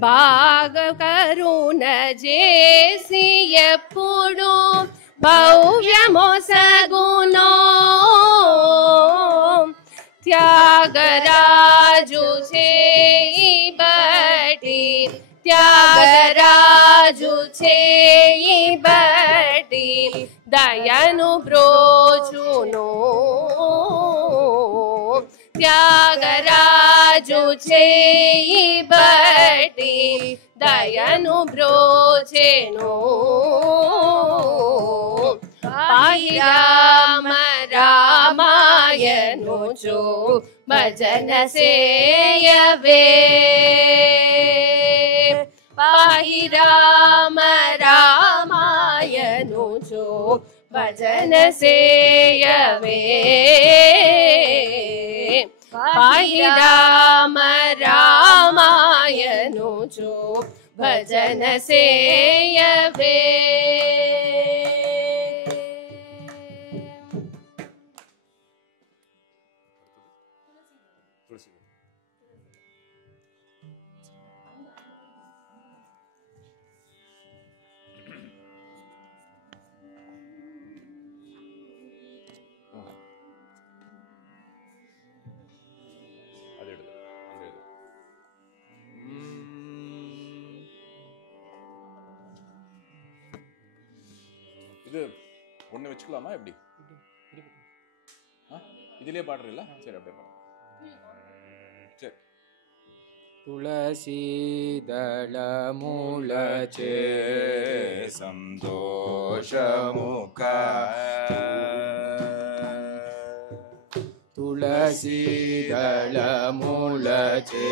బాగా కరుణ చేసి ఎప్పుడు భవ్యమొసగునో త్యాగరాజు చేయి బట్టి త్యాగరాజు చేయి బట్టి దయను బ్రోచును త్యాగరాజు చేయి బట్టి దయను బ్రోచెను పాహి రామ రామాయనుచు భజన సేయవే పాహి రామ రామాయనుచు భజన సేయవే పాహి రామ రామాయనుచు భజన సేయవే இது ஒன்று வச்சுக்கலாமா எப்படி இதிலே பாடுறீங்களா சரி அப்படியே பாடு சரி ತುಳಸೀದಳ ಮೂಲಚೇ ಸಂತೋಷಮುಖ ತುಳಸೀದಳ ಮೂಲಚೇ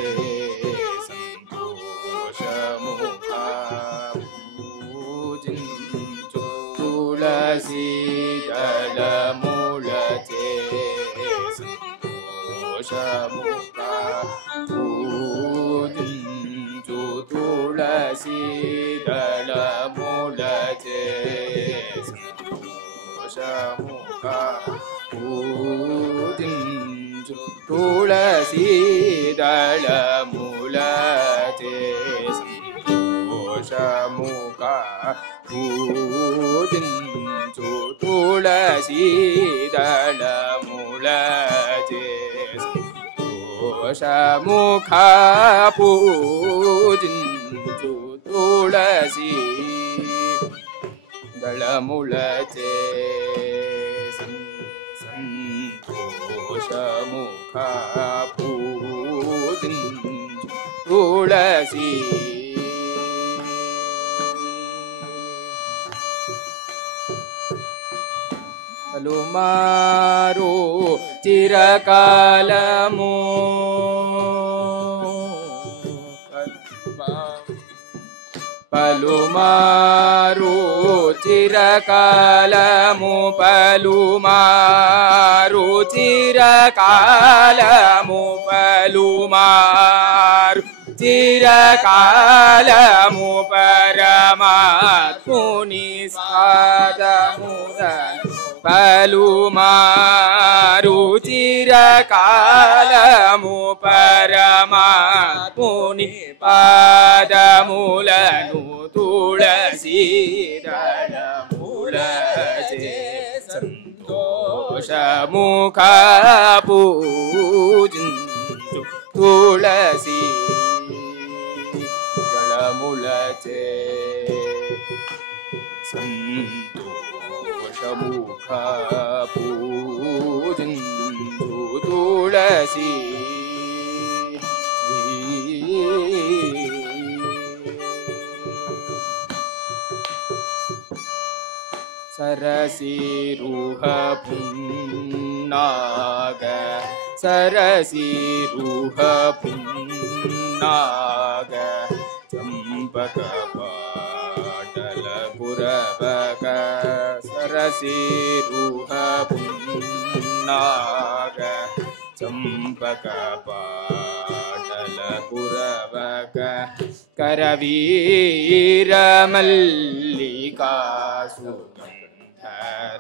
ಸಂತೋಷಮುಖ ಪೂಜಿಂಚು ತುಳಸೀದಳ ಮೂಲಚೇ ಸಂತೋಷಮುಖ పూజించు తులసీదళ మూలచే సంతోషముఖ పూజించు తులసీదళ మూలచే సంతోషముఖ పూజించు తులసీదళ మూలచే సంతోషముఖ పూజించు తులసీ దళములచే సంతోషముఖ పూజించు తులసీ పలుమారు చిరకాలము పలుమారు చిరకాలము పలుమారు చిరకాలము పలుమారు చిరకాలము పరమాత్ముని సాధముదను పలుమారు చిరకాలము పరమాత్ముని పాదములను తులసీదళములచే సంతోషముఖ పూజించు తులసీ దళములచే సంతోషముఖ పూజించు తులసీ సరసీరుహ పున్నాగ సరసీరుహ పున్నాగ చంపక పాటల పురవక సరసీరుహ పున్నాగ చంపక పాటల పురవక కరవీర మల్లికాసు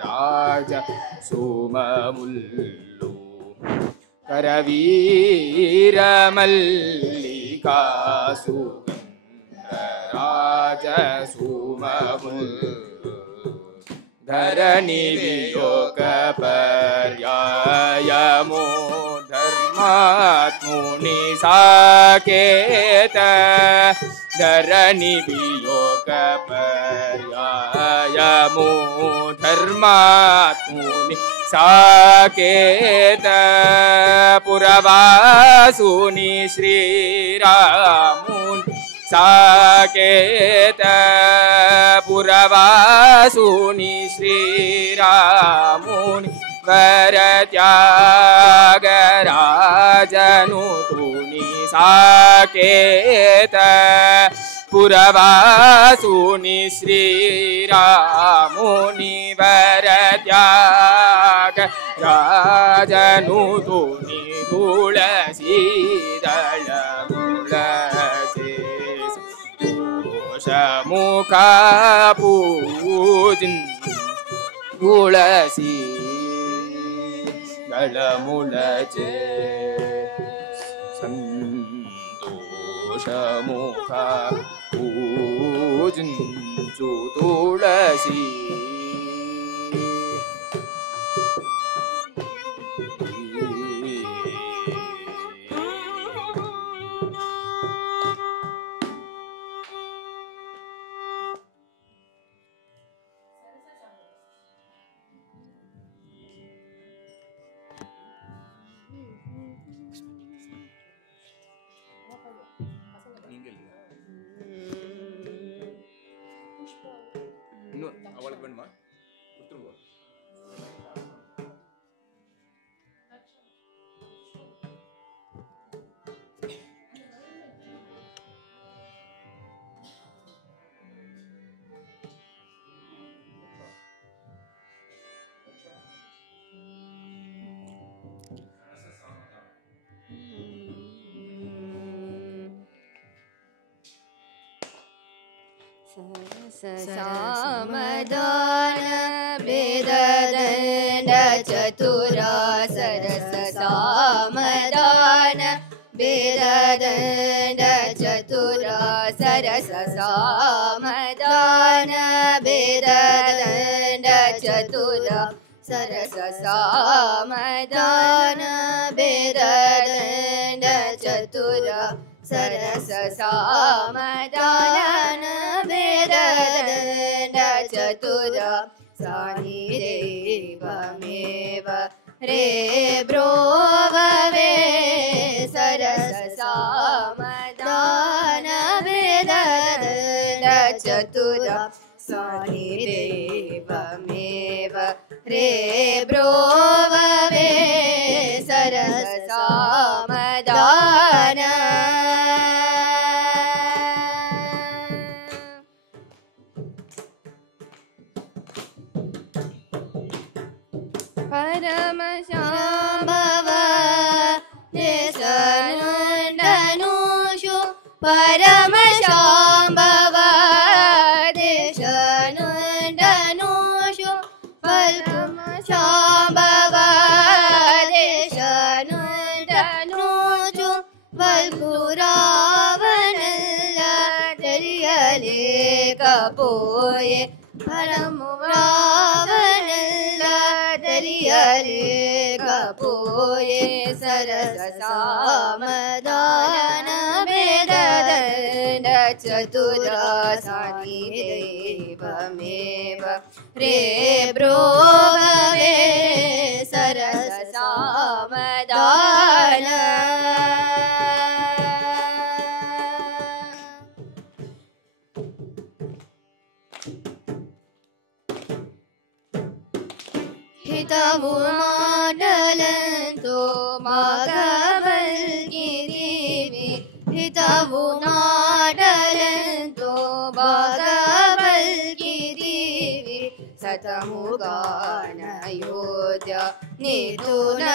రాజ సోమముల్లు కరవీర మల్లికాసు राज सुममुल धरणी वियोग पर्यायमो धर्मात्मुनि साकेत धरणी वियोग पर्यायमो धर्मात्मुनि साकेत पुरवासुनि श्रीरामुनि साकेत पुरवासुनि श्रीरामुनि वरत्यागराजनुतुनि साकेत पुरवासुनि श्रीरामुनि वरत्यागराजनुतुनि तुलसीदलमुलसे दोषमुखा पूजिन् तुलसी दलमुलचे संतोषमुखा पूजिन्चु तुलसी அவளுக்கு வேணுமா கொடுத்துருவோம் सामदान वेददण्ड चतुरा सरस सामदान वेददण्ड चतुरा सरस सामदान वेददण्ड चतुरा सरस सामदान वेददण्ड चतुरा सरस सामदान वेददण्ड चतुरा सानिदेवमेव रे ब्रोववे सरस सामदान वेददण्ड चतुरा सानिदेवमेव रे ब्रोववे सरस सामदान परम शाम्भव देशनुन्दनुषु परम शाम्भव देशनुन्दनुषु परम शाम्भव देशनुन्दनुषु वल्पुरावनल्ल दरियलेकपोये परम रावनल्ल दरियलेकपोये सरस सामदान वेददण्ड चतुरा सानिदेवमेव रे ब्रोववे सरस सामदान हितवु माडलंतो मागवल्गिरिवि हितवु माडलंतो मागवल्गिरिवि सतमुगान योध्य नितुनदिवि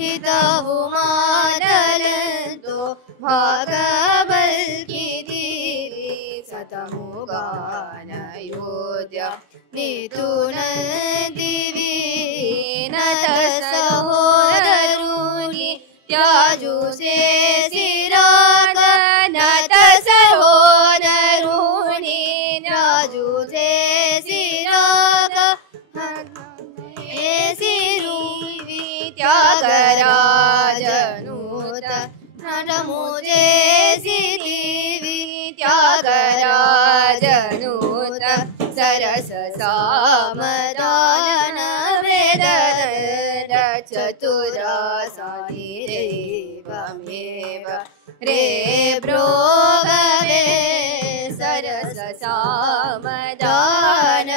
हितवु माडलंतो मागवल्गिरिवि सतमुगान योध्य नितुनदिवि नत सहोदरुनि त्याजु से सिराग नत सहो सामदान वेद चतुरासानिरेवमेव रे ब्रोगवे सरस सामदान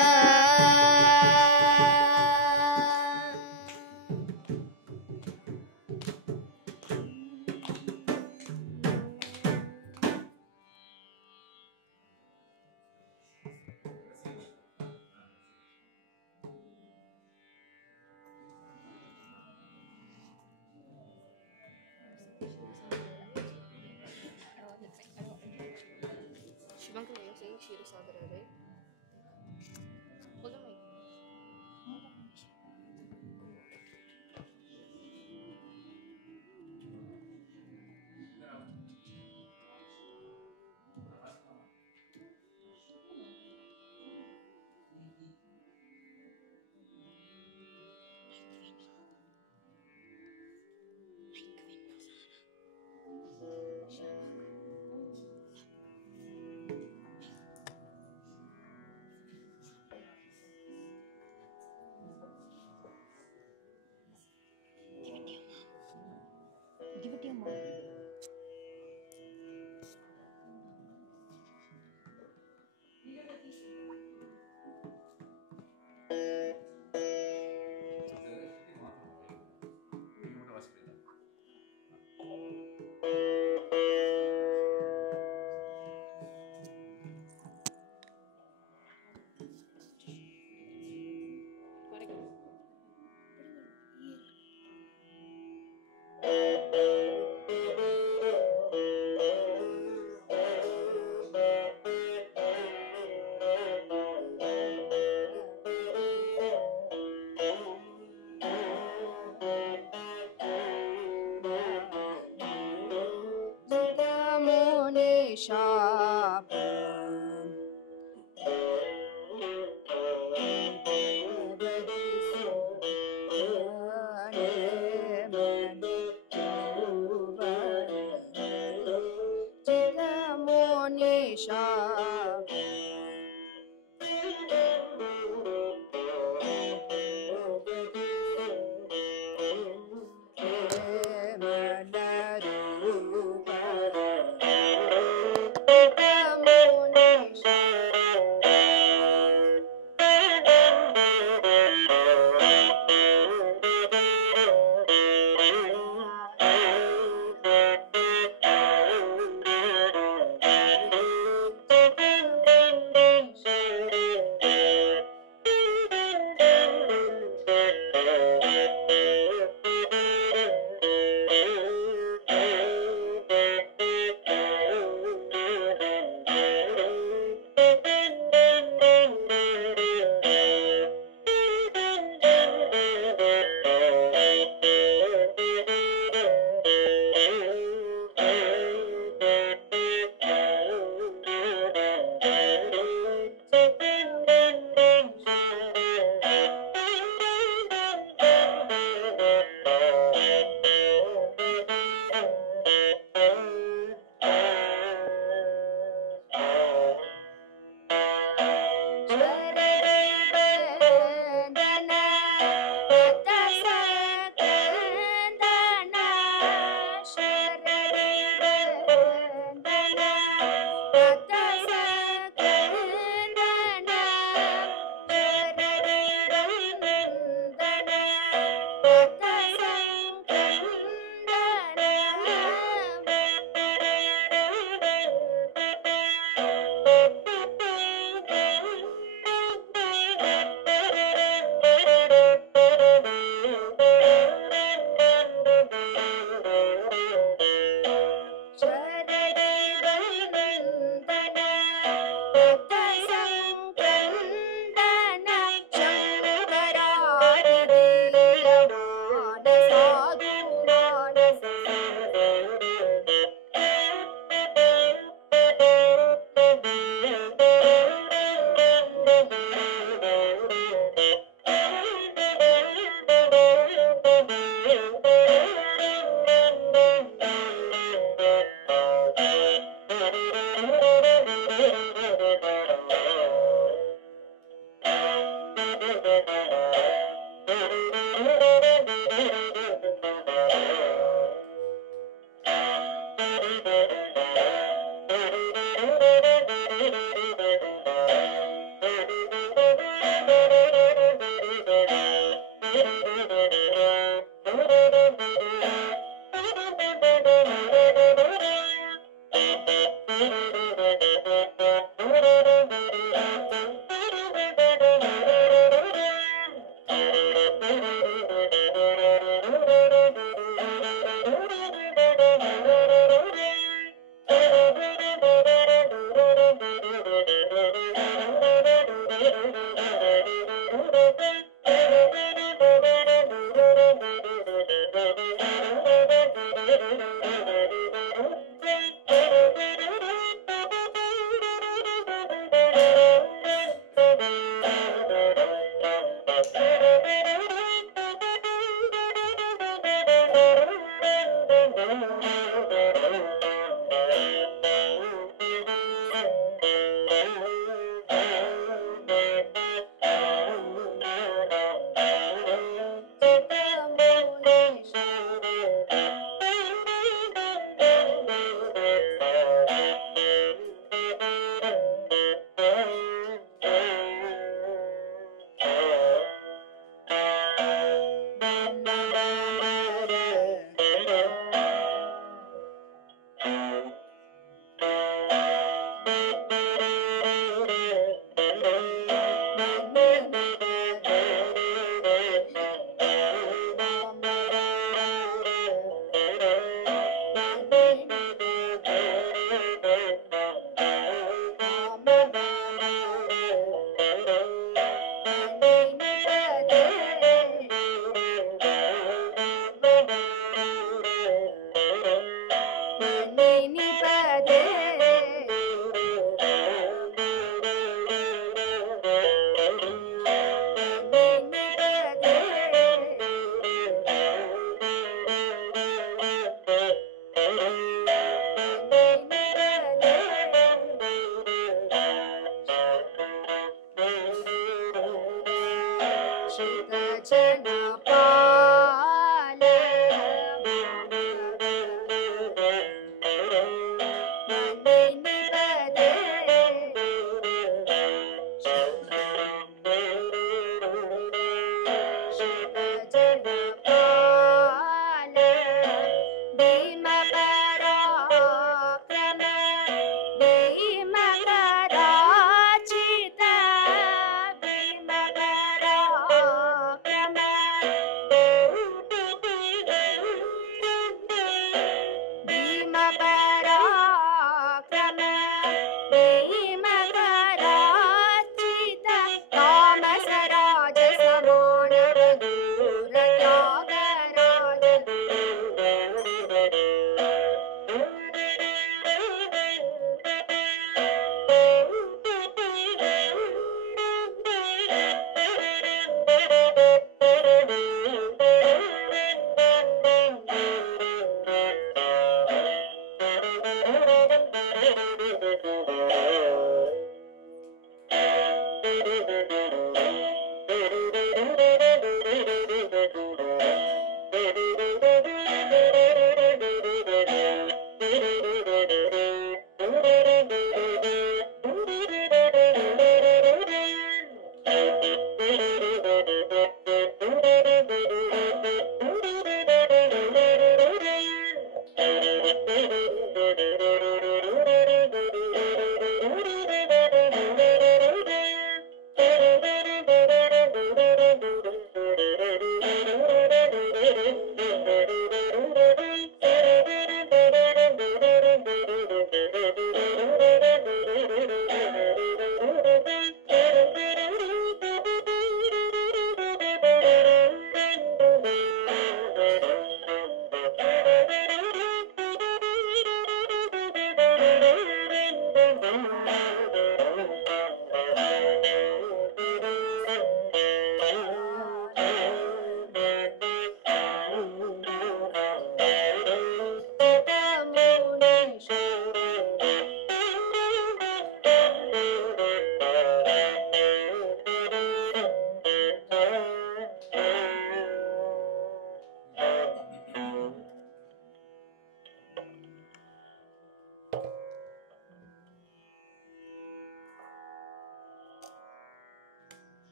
Give it to your mom.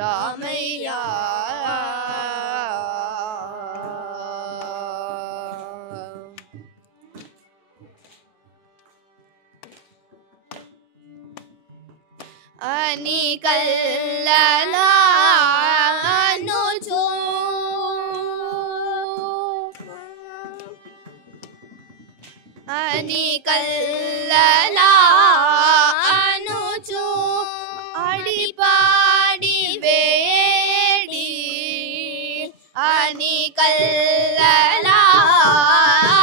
Ramaiah ani kallala anuju ani kallala anuju adipadi vedi ani kallala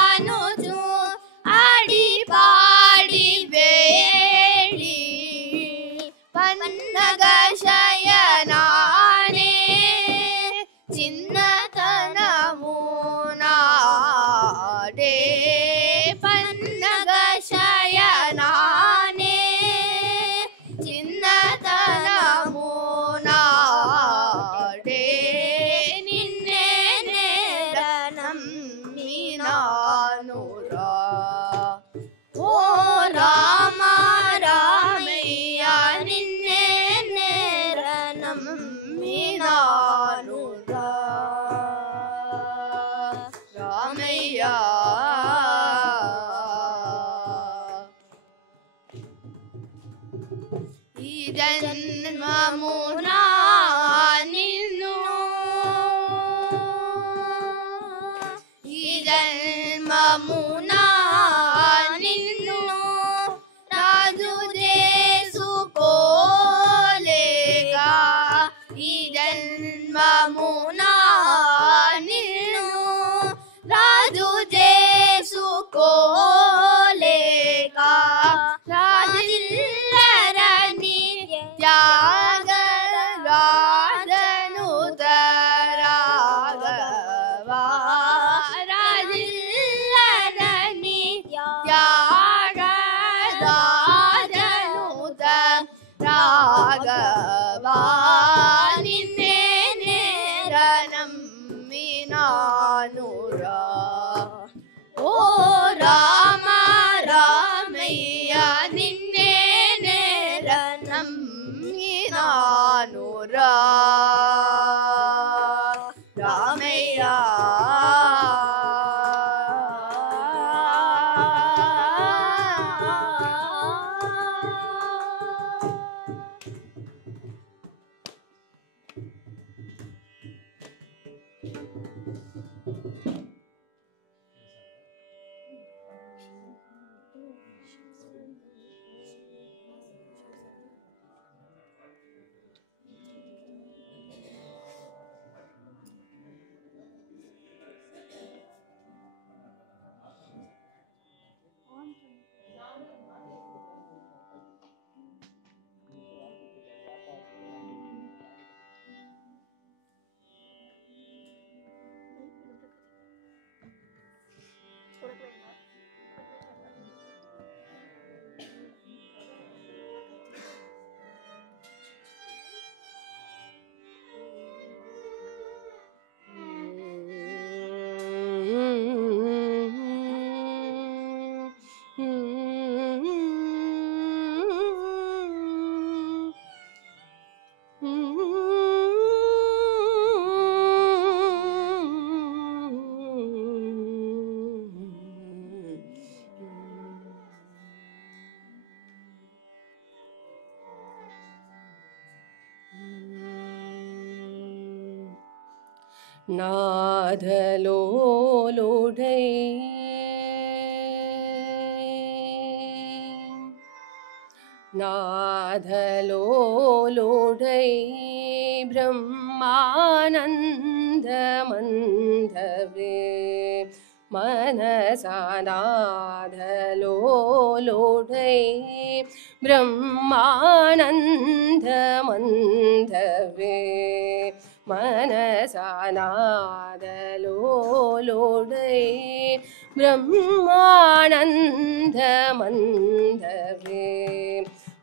anuju adipadi vedi पन्नगशयनाने चिन्नतनमुनाडे पन्नगशयनाने चिन्नतनमुनाडे निन्ने नेरनं मीनानुरा ओ रामा रामैया निन्ने नेरनं मीनानुरा रामैया जन्ममुना निन्नु जन्ममुना निन्नु राजु చేసుకోలేగా ఈ జన్మమునా నిన్ను రాజు చేసుకోలేగా రాజిల్లరని త్యాగ రాజను తరాగవా రాజిల్లరని త్యాగ రాజను తరాగవా నిన్నే నేరనం మీనానురా ఓ రామ రామయ్య నిన్నే నేరనం మీనానురా రామయ్య नादलोलुडै नादलोलुडै ब्रह्मानन्दमन्धवे मनसा नादलोलुडै ब्रह्मानन्दमन्धवे मनसा नादलोलुडै ब्रह्मानन्दमन्धवे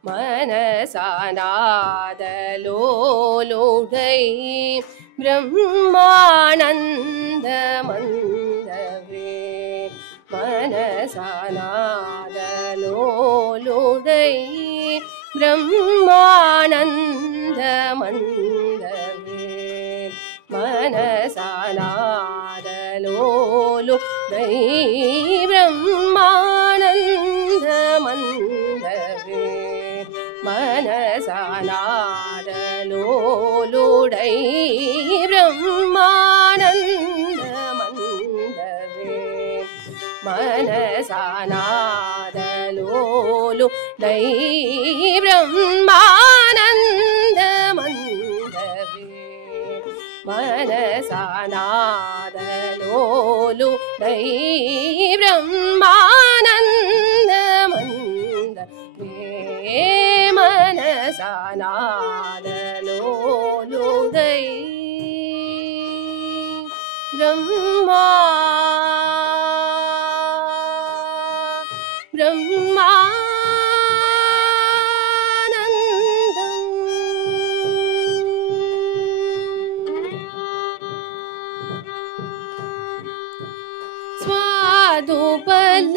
मनसा नादलोलुडै ब्रह्मानन्दमन्धवे मनसा नादलोलुडै ब्रह्मानन्दमन्धवे ब्रह्मानन्द मन्दवे मनसानादलोलुडै ब्रह्मानन्द मन्दवे मनसानादलोलुडै ब्रह्मानन्द मन्दवे मनसानादलोलुडै ब्रह्मानन्द मन्दवे मनसानादलोलुडै स्वादुबल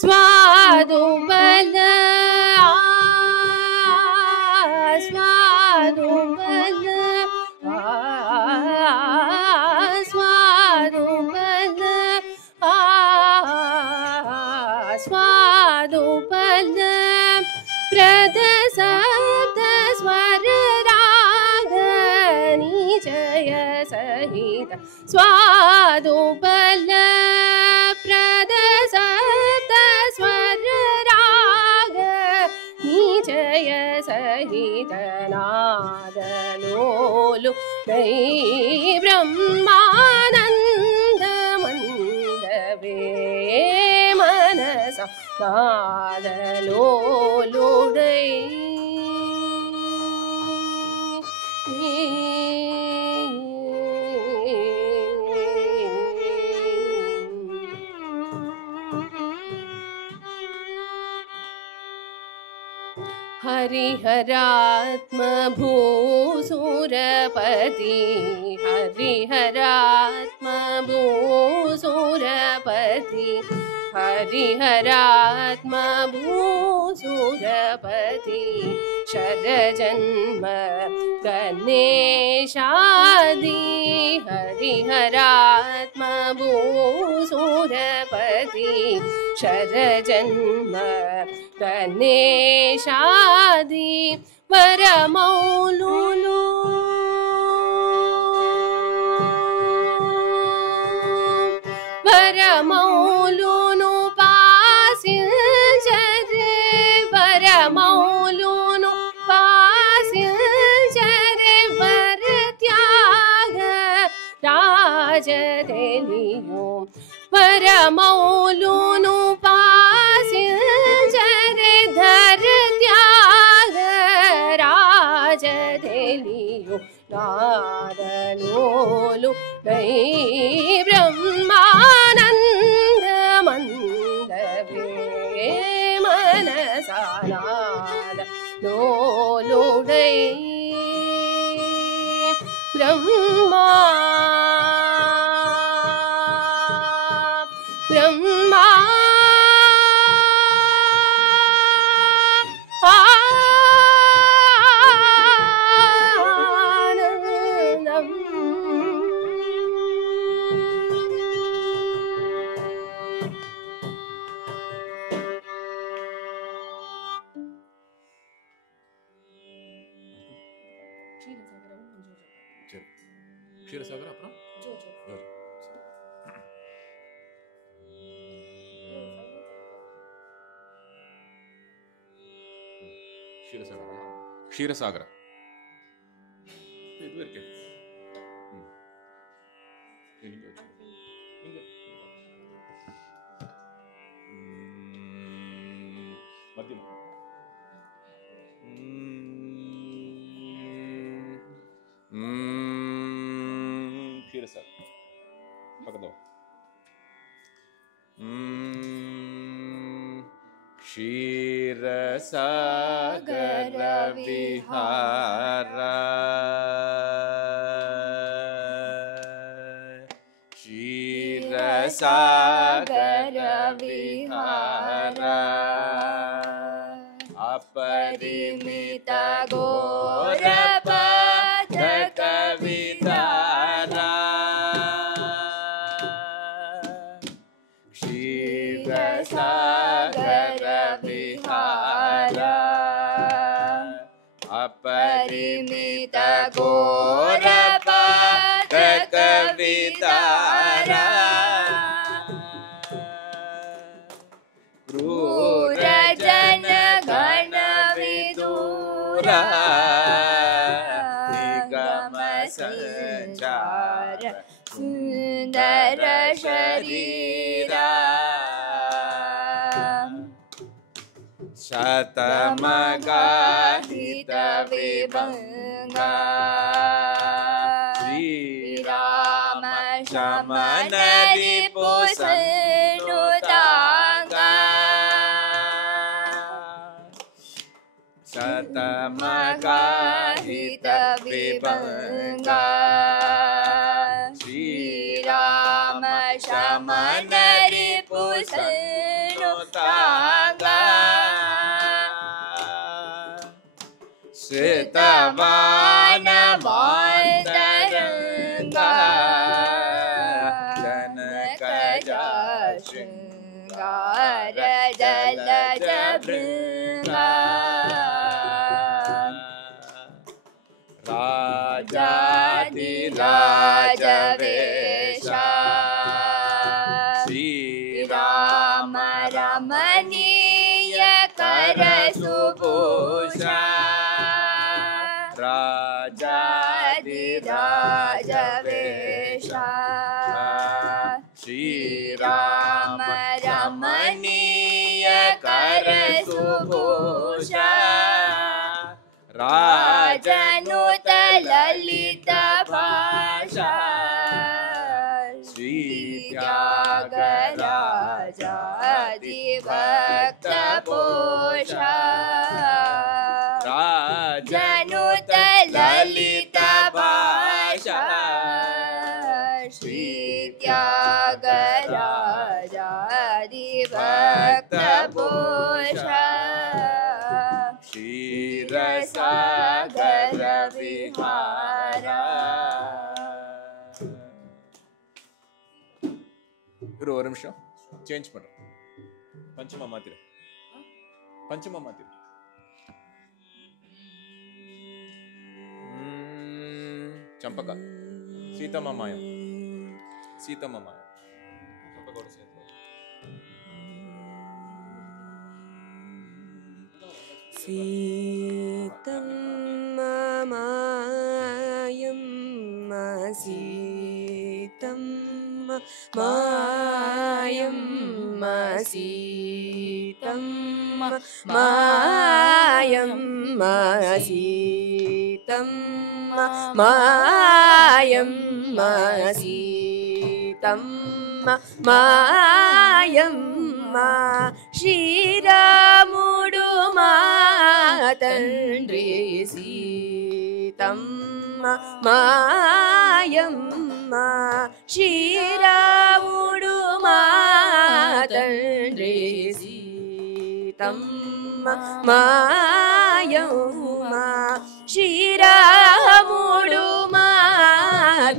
स्वादुबल स्वादुबल स्वादुबल स्वादुबल प्रद शब्द स्वर जय सहित स्वादुबल प्रद सप्त स्वर राग निजय सहित नादलोलु दै ब्रह्मानन्द मन्दवे मनसा नादलोलु दै हरिहरात्म भूसुरपति हरिहरात्म भूसुरपति हरिहरात्म भूसुरपति शरजन्म गणेशादि हरिहरात्म भूसुरपति शरजन्म गणेशादि वरमौलुलु वरमौलुनु पासिंचरे वरमौलुनु पासिंचरे वरत्याग राजदेलियो वरमौलुनु पासिंचरे धरत्याग राजदेलियो नादलोलु दै ब्रह्मानन्द मन्दवे मनसानादलोलु दै ब्रह्मा क्षीरसागर அப்புறம் क्षीरसागर இது இருக்கு மத்தியம் क्षीरसागर பக்கத்துல क्षीरसागर विहार क्षीरसागर विहार अपरिमित घोर पथ सागर विहार अपरिमित घोर पातक वितारा क्रूर जन गण विदूरा निगम संचार सुंदर शरीरा शतमगाहित विभंगा श्री राम शमन रिपुसनुतांगा शतमगाहित विभंगा श्री राम शमन रिपुसनुतांगा श्रितवान मातरंगा जनक शृंगार जलज भृंगा राजाधिराज वेशा श्री राम रमणीय कर सुभूषा राजाधिराज वेशा श्री राम रमणीय कर सुभूषा राजनुत ललित भाषा श्री त्यागराजादिभक्त पोषा राजनुत ललित भाषा श्री त्यागराजादिभक्त पोषा क्षीरसागर विहारा இரு ஒரு நிமிஷம் சேஞ்ச் பண்றேன் பஞ்சமா மாத்திரு చంపక సీతమ్మ మాయం చంపకోడ సీతమ్మ మాయమ్మ సీతమ్మ మాయమ్మ సీతమ్మ మాయమ్మ సీతమ్మ మాయమ్మ సీతమ్మ మాయమ్మ శ్రీరాముడు మా తండ్రి సీతమ్మ మాయమ్మ శ్రీరాముడు మా తండ్రి సీతమ్మ మాయమ్మ శ్రీరాముడు మా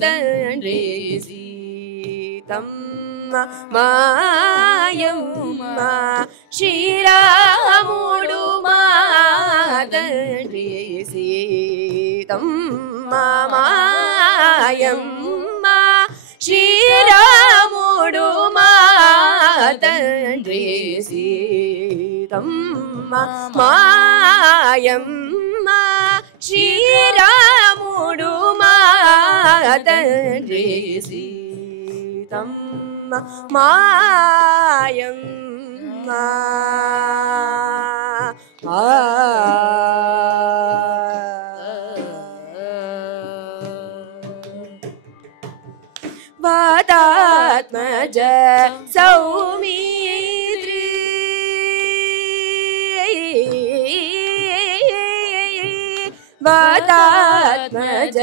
తండ్రి సీతమ్మ మాయమ్మ శ్రీరాముడు మా తండ్రి సీతమ్మ మాయమ్మ శ్రీరాముడు మా తండ్రి సీతమ్మ మాయమ్మ శ్రీరాముడు మా తండ్రి సీతమ్మ మాయమ్మ వాతాత్మజ సౌమిత్రి వాతాత్మజ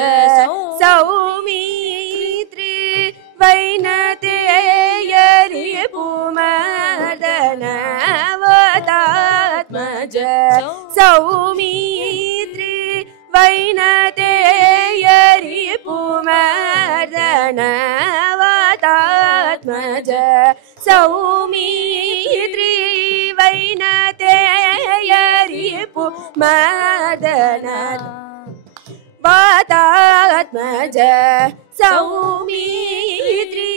సౌమిత్రి వైనతేయరి పుమర్దన వాతాత్మజ సౌమిత్రి వైనతేయరి పుమర్దన వాతాత్మజ సౌమిత్రి ಮದನ ವಾತಾತ್ಮಜ ಸೌಮಿತ್ರಿ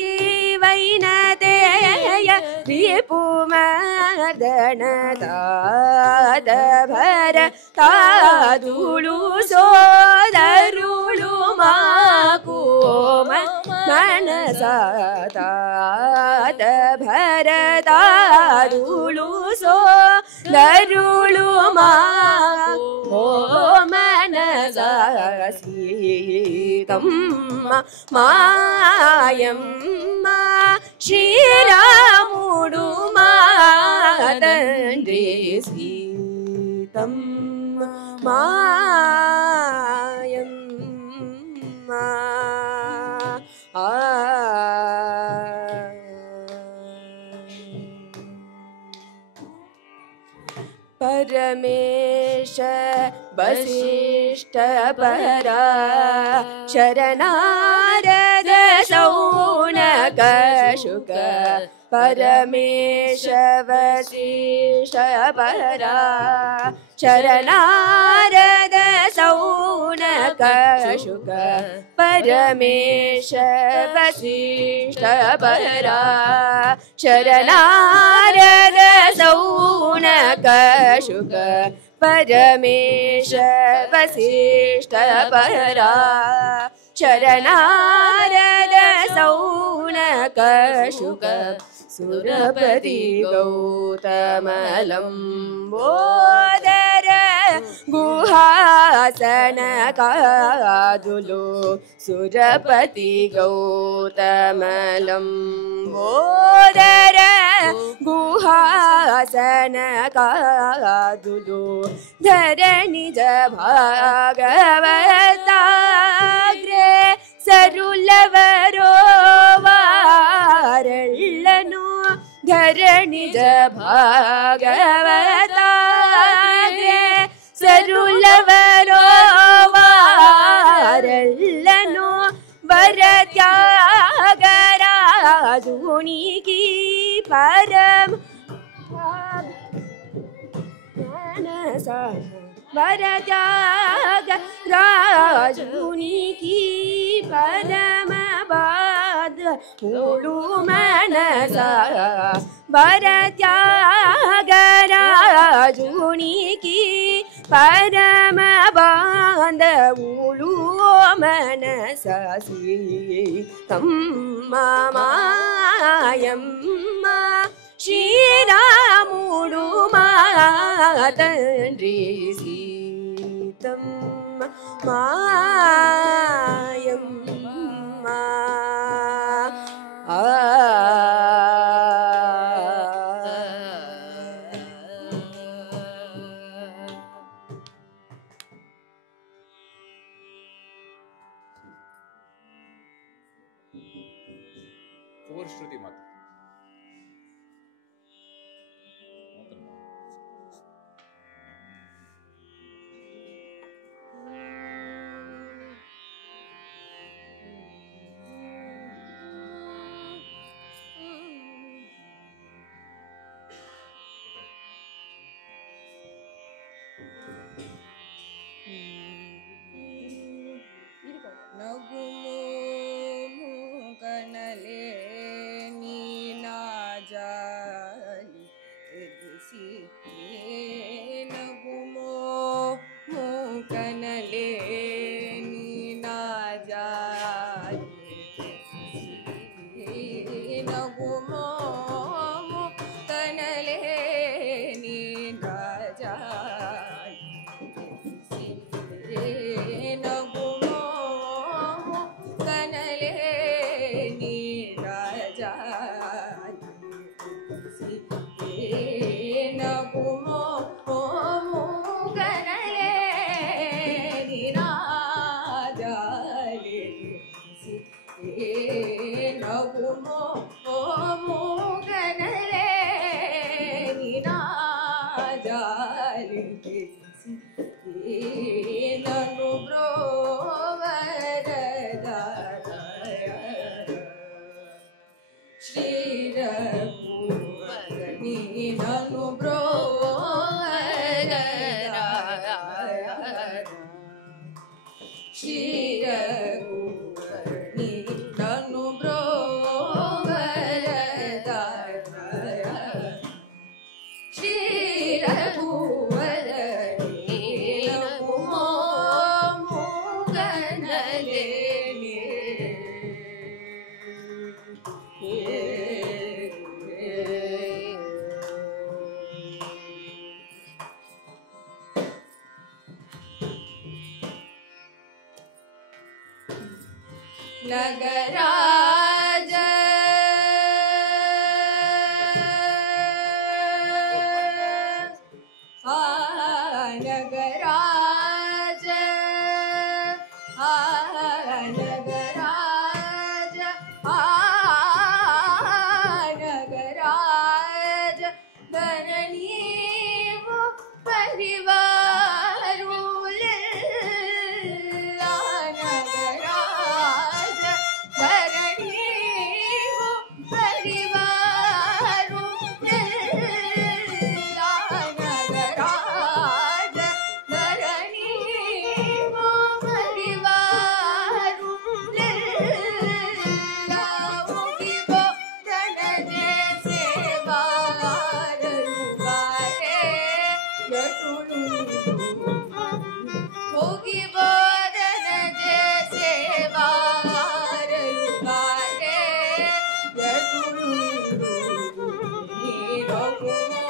ವೈನತೆಯ ರಿಪುಮರ್ದನ ತಾದ ಭರ ತಾದುಳು ಸೋದರುಳು ಮಾಕುಮ ಮನಸ ತಾದ ಭರ ತಾದುಳು ಸೋದರುಳು ಮಾಕೋ ಮನಸ ಸೀತಮ್ಮ ಮಾಯಮ್ಮ ಶ್ರೀರಾముడు మాతండ్రి సీతమ్మ మాయమ్మ परमेश वसिष्ठ परा शरनारद शौनक शुक परमेश वसिष्ठ परा शरनारद शौनक शुक परमेश वसिष्ठ परा शरनारद शौनक शुक परमेश वसिष्ठ परा शरनारद शौनक शुक सुरपति गौतमलंबोदर गुहासन कादुलो सुरपति गौतमलंबोदर गुहासन कादुलो धरणिज भागवताग्रे सरुलवरो वारल्लनु धरणिज भागवताग्रे सरुलवरो वारल्लनु वरत्यागराजुनि की परम वरत्याग राजुनि की परम बाध मूलु मनसा वरत्याग राजुनि की परम बाध मूलु मनसा सीतम्म मायम्म ಶ್ರೀರಾಮುಡು ಮಾತಂಡ್ರಿ ಸೀತಮ್ಮ ಮಾಯಮ್ಮ ಶ್ರುತಿ ಮಾತು ನಗುಮೋ ಮೂಕನಲೆ ನೀನಾ ಜಾಲಿ ಎದುಸಿ ನಗುಮೋ ಮೂಕನಲೆ ನೀನಾ ಜಾಲಿ ನಗುಮೋ ಮೂಕನಲೆ ನೀನಾ ಜಾಲಿ ನಗುಮೋ ಕನಲೆ ನೀ ರಾಜಾ ನಗುಮೋ ಕನಲೆ ನೀ ರಾಜಾ ನಗುಮೋ ಕನಲೆ ನೀ ರಾಜಾ ನನು ಬ್ರೋವರದ ಶ್ರೀರಘುವರನಿ ನನು ಬ್ರೋವರದ नगराज नगराज नगराज नगराज धरणीवो परिवारो नगराज धरणीवो परिवारो नगराज धरणीवो परिवारो मुगिबो रणजे सेवारुगारे यटुलु मुगिबो रणजे सेवारुगारे यटुलु नीरकुमो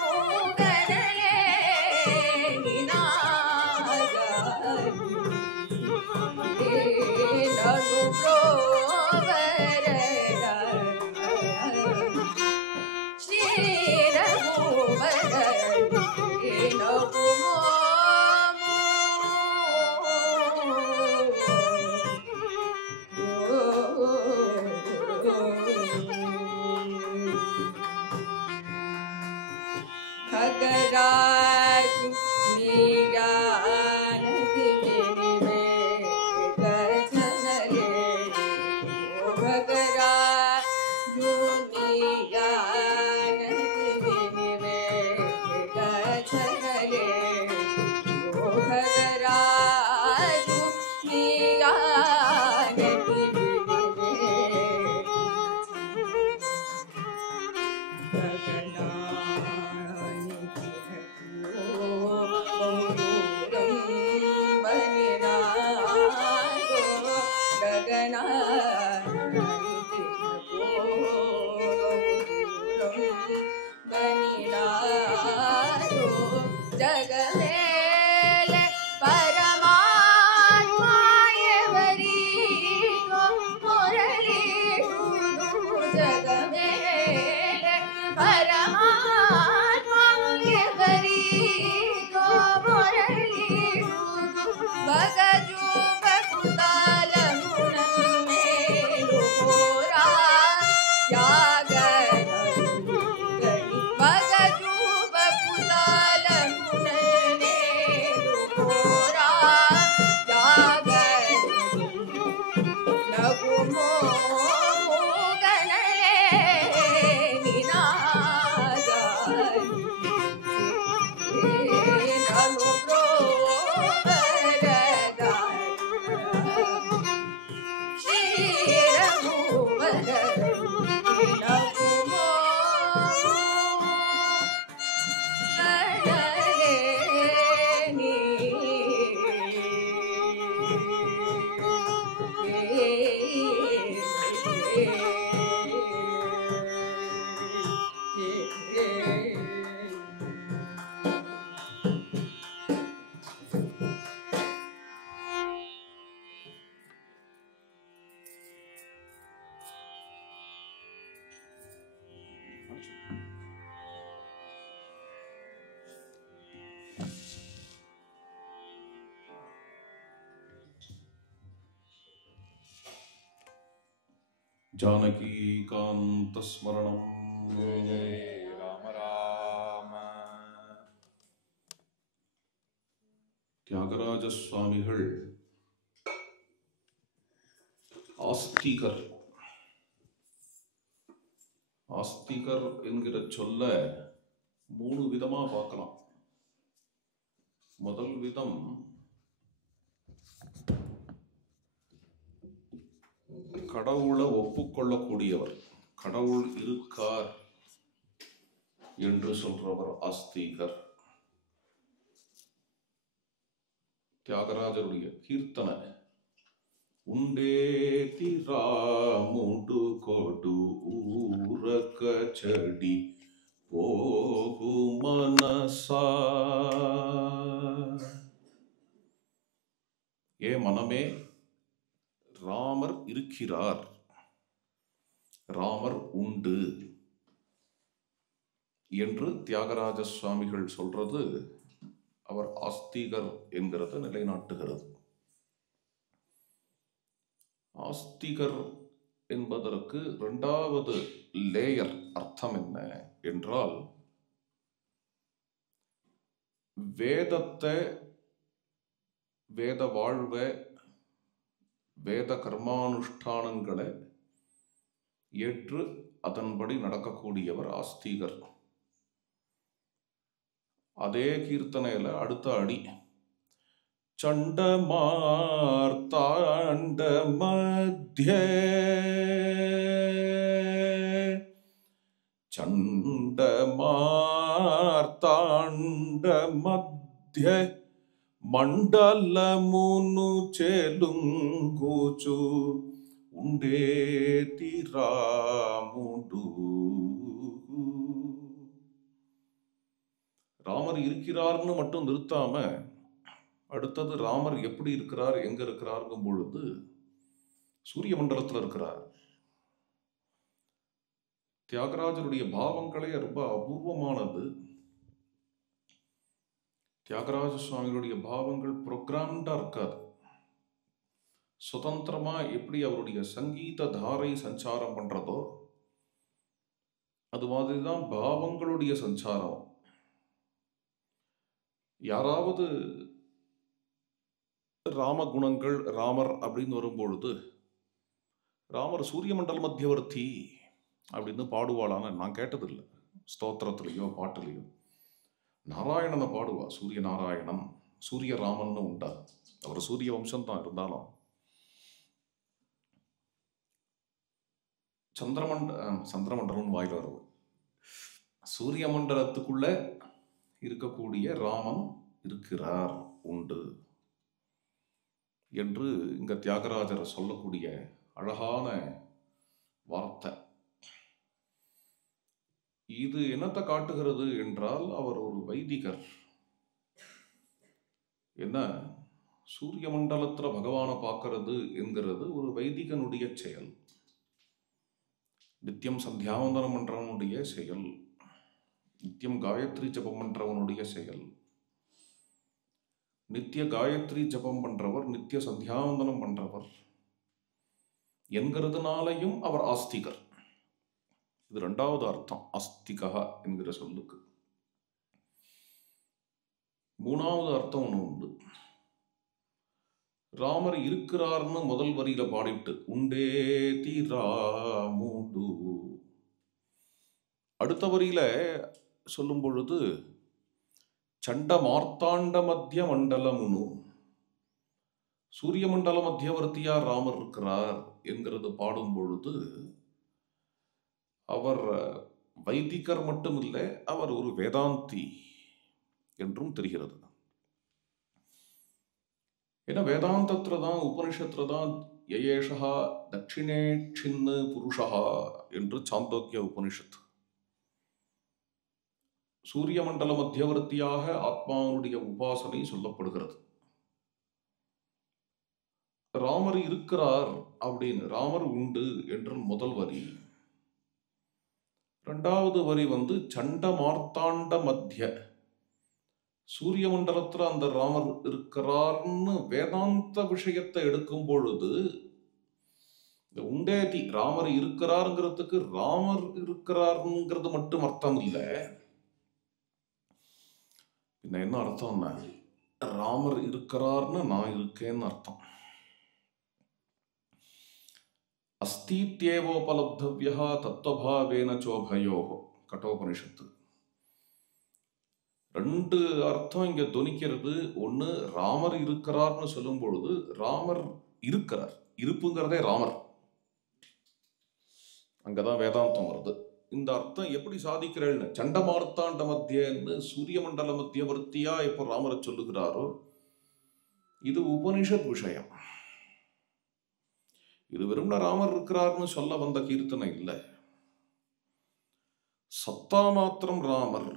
मुगनले ननु प्रोवरदा श्रीरघुवर नकुमो खगराज मीरा नदी में गजनले ओ खगराज मीरा नदी में गजनले ओ खगराज मीरा नदी जगमेले परमात्मा एवरिगो मुरली जगमेले परमात्मा एवरिगो मुरली भगजू भकुताल मुनमेलु कोरा यागर भगजू भकुताल मुनमेलु कोरा यागर नकुमो मुगनले निनादा ननु प्रोवरदा श्रीरघुवर नकुमो गनले जानकीकान्तस्मरणं जय जय राम राम தியாகராஜ சுவாமிகள் ஆஸ்திகர் ஆஸ்திகர் என்கிற சொல்ல 3 விதமா பார்க்கலாம். முதல் விதம் கடவுளை ஒப்புக்கொள்ளக்கூடியவர். கடவுள் இருக்கார் என்று சொல்றவர் ஆஸ்திகர். தியாகராஜருடைய கீர்த்தனை உண்டேதி ராமுடு கொடு ஊரக்க செடி போகு மனசா. ஏ மனமே, ராமர் இருக்கிறார், ராமர் உண்டு என்று தியாகராஜ சுவாமிகள் சொல்றது அவர் ஆஸ்திகர் என்கிறத நிலைநாட்டுகிறது. ஆஸ்திகர் என்பதற்கு இரண்டாவது லேயர் அர்த்தம் என்ன என்றால், வேதத்தை, வேத வாழ்வை, வேத கர்மானுஷ்டானங்களை ஏற்று அதன்படி நடக்கக்கூடியவர் ஆஸ்திகர். அதே கீர்த்தனையில அடுத்த அடி, சண்டமார்த்தாண்ட மத்திய சண்டமார்த்தாண்ட மத்திய మండలమును చెలుంగుచు ఉండేతి ராமுடு. ராமர் இருக்கிறார்னு மட்டும் நிறுத்தாம அடுத்தது ராமர் எப்படி இருக்கிறார், எங்க இருக்கிறார்ங்கும் பொழுது சூரிய மண்டலத்தில் இருக்கிறார். தியாகராஜருடைய பாவங்களே ரொம்ப அபூர்வமானது. தியாகராஜ சுவாமிகளுடைய பாவங்கள் புரோகிராம்டா இருக்காது. சுதந்திரமா எப்படி அவருடைய சங்கீத தாரை சஞ்சாரம் பண்றதோ அது மாதிரிதான் பாவங்களுடைய சஞ்சாரம். யாராவது ராமகுணங்கள், ராமர் அப்படின்னு வரும்பொழுது ராமர் சூரிய மண்டல மத்தியவர்த்தி அப்படின்னு பாடுவாளான்னு நான் கேட்டதில்லை. ஸ்தோத்திரத்திலேயோ பாட்டுலேயோ நாராயணனை பாடுவா. சூரிய நாராயணன், சூரிய ராமன் உண்டா, அவர் சூரிய வம்சம் தான். இருந்தாலும் சந்திரமண்டலம் வாயில வருவோம். சூரிய மண்டலத்துக்குள்ள இருக்கக்கூடிய ராமன் இருக்கிறார், உண்டு என்று இங்க தியாகராஜர் சொல்லக்கூடிய அழகான வார்த்தை. இது என்னத்தை காட்டுகிறது என்றால், அவர் ஒரு வைதிகர். என்ன, சூரிய மண்டலத்துல பகவானை பார்க்கறது என்கிறது ஒரு வைதிகனுடைய செயல். நித்தியம் சந்தியாவந்தனம் பண்றவனுடைய செயல், நித்தியம் காயத்ரி ஜபம் பண்றவனுடைய செயல். நித்திய காயத்ரி ஜபம் பண்றவர், நித்திய சந்தியாவந்தனம் பண்றவர் என்கிறதுனாலையும் அவர் ஆஸ்திகர். இது இரண்டாவது அர்த்தம் ஆஸ்திகா என்கிற சொல்லுக்கு. மூணாவது அர்த்தம் ஒண்ணு உண்டு. ராமர் இருக்கிறார்னு முதல் வரியில பாடிட்டு உண்டேதி ராமுடு, அடுத்த வரியில சொல்லும் பொழுது சண்ட மார்த்தாண்ட மத்திய மண்டலமுனு, சூரிய மண்டல மத்தியவர்த்தியா ராமர் இருக்கிறார் என்கிறது பாடும் பொழுது அவர் வைதிகர் மட்டும் இல்லை, அவர் ஒரு வேதாந்தி என்றும் தெரிகிறது. ஏன்னா வேதாந்தத்துல தான், உபனிஷத்துல தான் யயேஷா தட்சிணே சின்னு புருஷா என்று சாந்தோக்கிய உபனிஷத்து சூரிய மண்டல மத்தியவர்த்தியாக ஆத்மாவுடைய உபாசனை சொல்லப்படுகிறது. ராமர் இருக்கிறார் அப்படின்னு, ராமர் உண்டு என்று முதல் வரி. இரண்டாவது வரி சண்ட மார்த்தாண்ட மத்திய, சூரிய மண்டலத்துல அந்த ராமர் இருக்கிறார்னு வேதாந்த விஷயத்தை எடுக்கும் பொழுது இந்த உண்டேதி ராமர் இருக்கிறாருங்கிறதுக்கு ராமர் இருக்கிறாருங்கிறது மட்டும் அர்த்தம் இல்லை. பின்ன என்ன அர்த்தம்னா, ராமர் இருக்கிறார்னு நான் இருக்கேன்னு அர்த்தம். அஸ்தித்யேவோபலப்தவ்யா தத்துவபாவேன சோபயோஹோ கட்டோபனிஷத்து. ரெண்டு அர்த்தம் இங்க துணிக்கிறது. ஒண்ணு, ராமர் இருக்கிறார்னு சொல்லும் பொழுது ராமர் இருக்கிறார், இருப்புங்கிறதே ராமர், அங்கதான் வேதாந்தம் வருது. இந்த அர்த்தம் எப்படி சாதிக்கிறேன்னு சண்டமார்த்தாண்ட மத்தியன்னு சூரிய மண்டல மத்தியவர்த்தியா இப்போ ராமரை சொல்லுகிறாரோ இது உபனிஷத் விஷயம். இது வெறும் ராமர் இருக்கிறார்னு சொல்ல வந்த கீர்த்தனை இல்லை. சத்தா மாத்திரம் ராமர்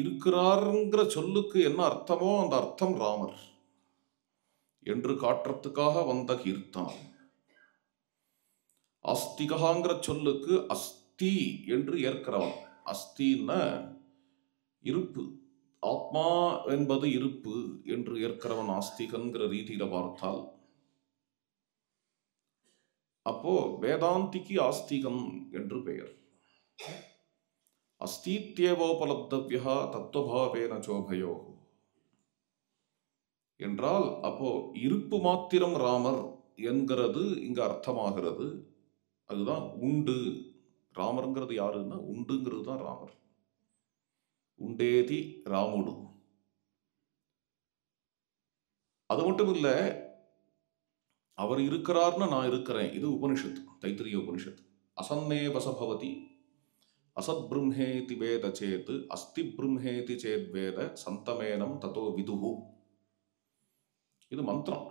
இருக்கிறாருங்கிற சொல்லுக்கு என்ன அர்த்தமோ அந்த அர்த்தம் ராமர் என்று காட்டுறதுக்காக வந்த கீர்த்தனம். ஆஸ்திகாங்கிற சொல்லுக்கு அஸ்தி என்று ஏற்கிறவன். அஸ்தின்னா இருப்பு, ஆத்மா என்பது இருப்பு என்று ஏற்கிறவன் ஆஸ்திகங்கிற ரீதியில பார்த்தால், அப்போ வேதாந்திக்கு ஆஸ்திகம் என்று பெயர். அஸ்தித்யேவோபலப்தவ்யா தத்துவபாவேன சோபயோ என்றால் அப்போ இருப்பு மாத்திரம் ராமர் என்கிறது இங்க அர்த்தமாகிறது. அதுதான் உண்டு. ராமருங்கிறது யாருன்னா உண்டுங்கிறது தான் ராமர். உண்டேதி ராமுடு. அது மட்டும் இல்ல, அவர் இருக்கிறார்னு நான் இருக்கிறேன். இது உபனிஷத்து, தைத்திரிய உபனிஷத்து. அசன்னே வசபவதி அசத் பிரம்மேதி வேத சேத் அஸ்தி பிரம்மேதி சேத் வேத சந்தமேனம் ததோ விதுஹு. இது மந்திரம்.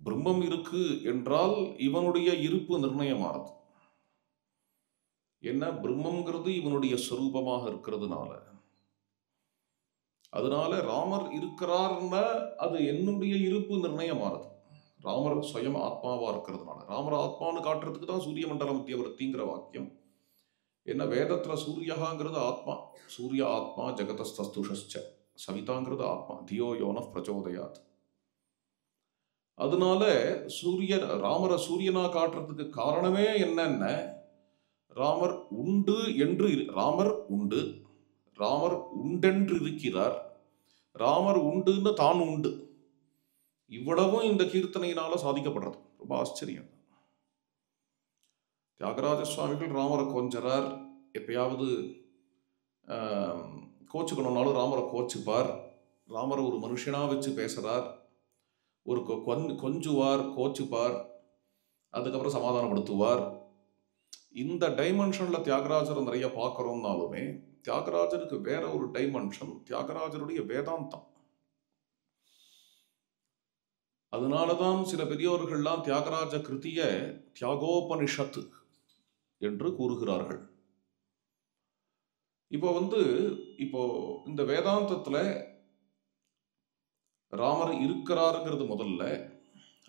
பிரம்மம் இருக்கு என்றால் இவனுடைய இருப்பு நிர்ணயமானது. என்ன, பிரம்மங்கிறது இவனுடைய ஸ்வரூபமாக இருக்கிறதுனால, அதனால ராமர் இருக்கிறார்னா அது என்னுடைய இருப்பு நிர்ணயமானது. ராமர் சுயம் ஆத்மாவா இருக்கிறதுனால, ராமர் ஆத்மான்னு காட்டுறதுக்கு தான் சூரிய மண்டல மத்தியவர்த்திங்கிற வாக்கியம். என்ன, வேதத்துல சூரியகாங்கிறது ஆத்மா. சூரிய ஆத்மா ஜெகதஸ்துஷஸ்ச. சவிதாங்கிறது ஆத்மா. தியோ யோன பிரச்சோதயாத். அதனால ராமரை சூரியனா காட்டுறதுக்கு காரணமே என்னன்னா, ராமர் உண்டு என்று, ராமர் உண்டு, ராமர் உண்டென்று இருக்கிறார், ராமர் உண்டுன்னு தான் உண்டு. இவ்வளவும் இந்த கீர்த்தனையினால சாதிக்கப்படுறது. ரொம்ப ஆச்சரியம். தியாகராஜ சுவாமிகள் ராமரை கொஞ்சறார். எப்பயாவது கோச்சுக்கணும்னாலும் ராமரை கோச்சுப்பார். ராமரை ஒரு மனுஷனா வச்சு பேசுறார். ஒரு கொஞ்சுவார், கோச்சுப்பார், அதுக்கப்புறம் சமாதானப்படுத்துவார். இந்த டைமென்ஷன்ல தியாகராஜர் நிறைய பார்க்கிறோம்னாலுமே தியாகராஜருக்கு வேற ஒரு டைமென்ஷன் தியாகராஜருடைய வேதாந்தம். அதனாலதான் சில பெரியோர்கள்லாம் தியாகராஜ கிருதிய தியாகோபனிஷத்து என்று கூறுகிறார்கள். இப்போ இந்த வேதாந்தத்துல ராமர் இருக்கிறாருங்கிறது முதல்ல,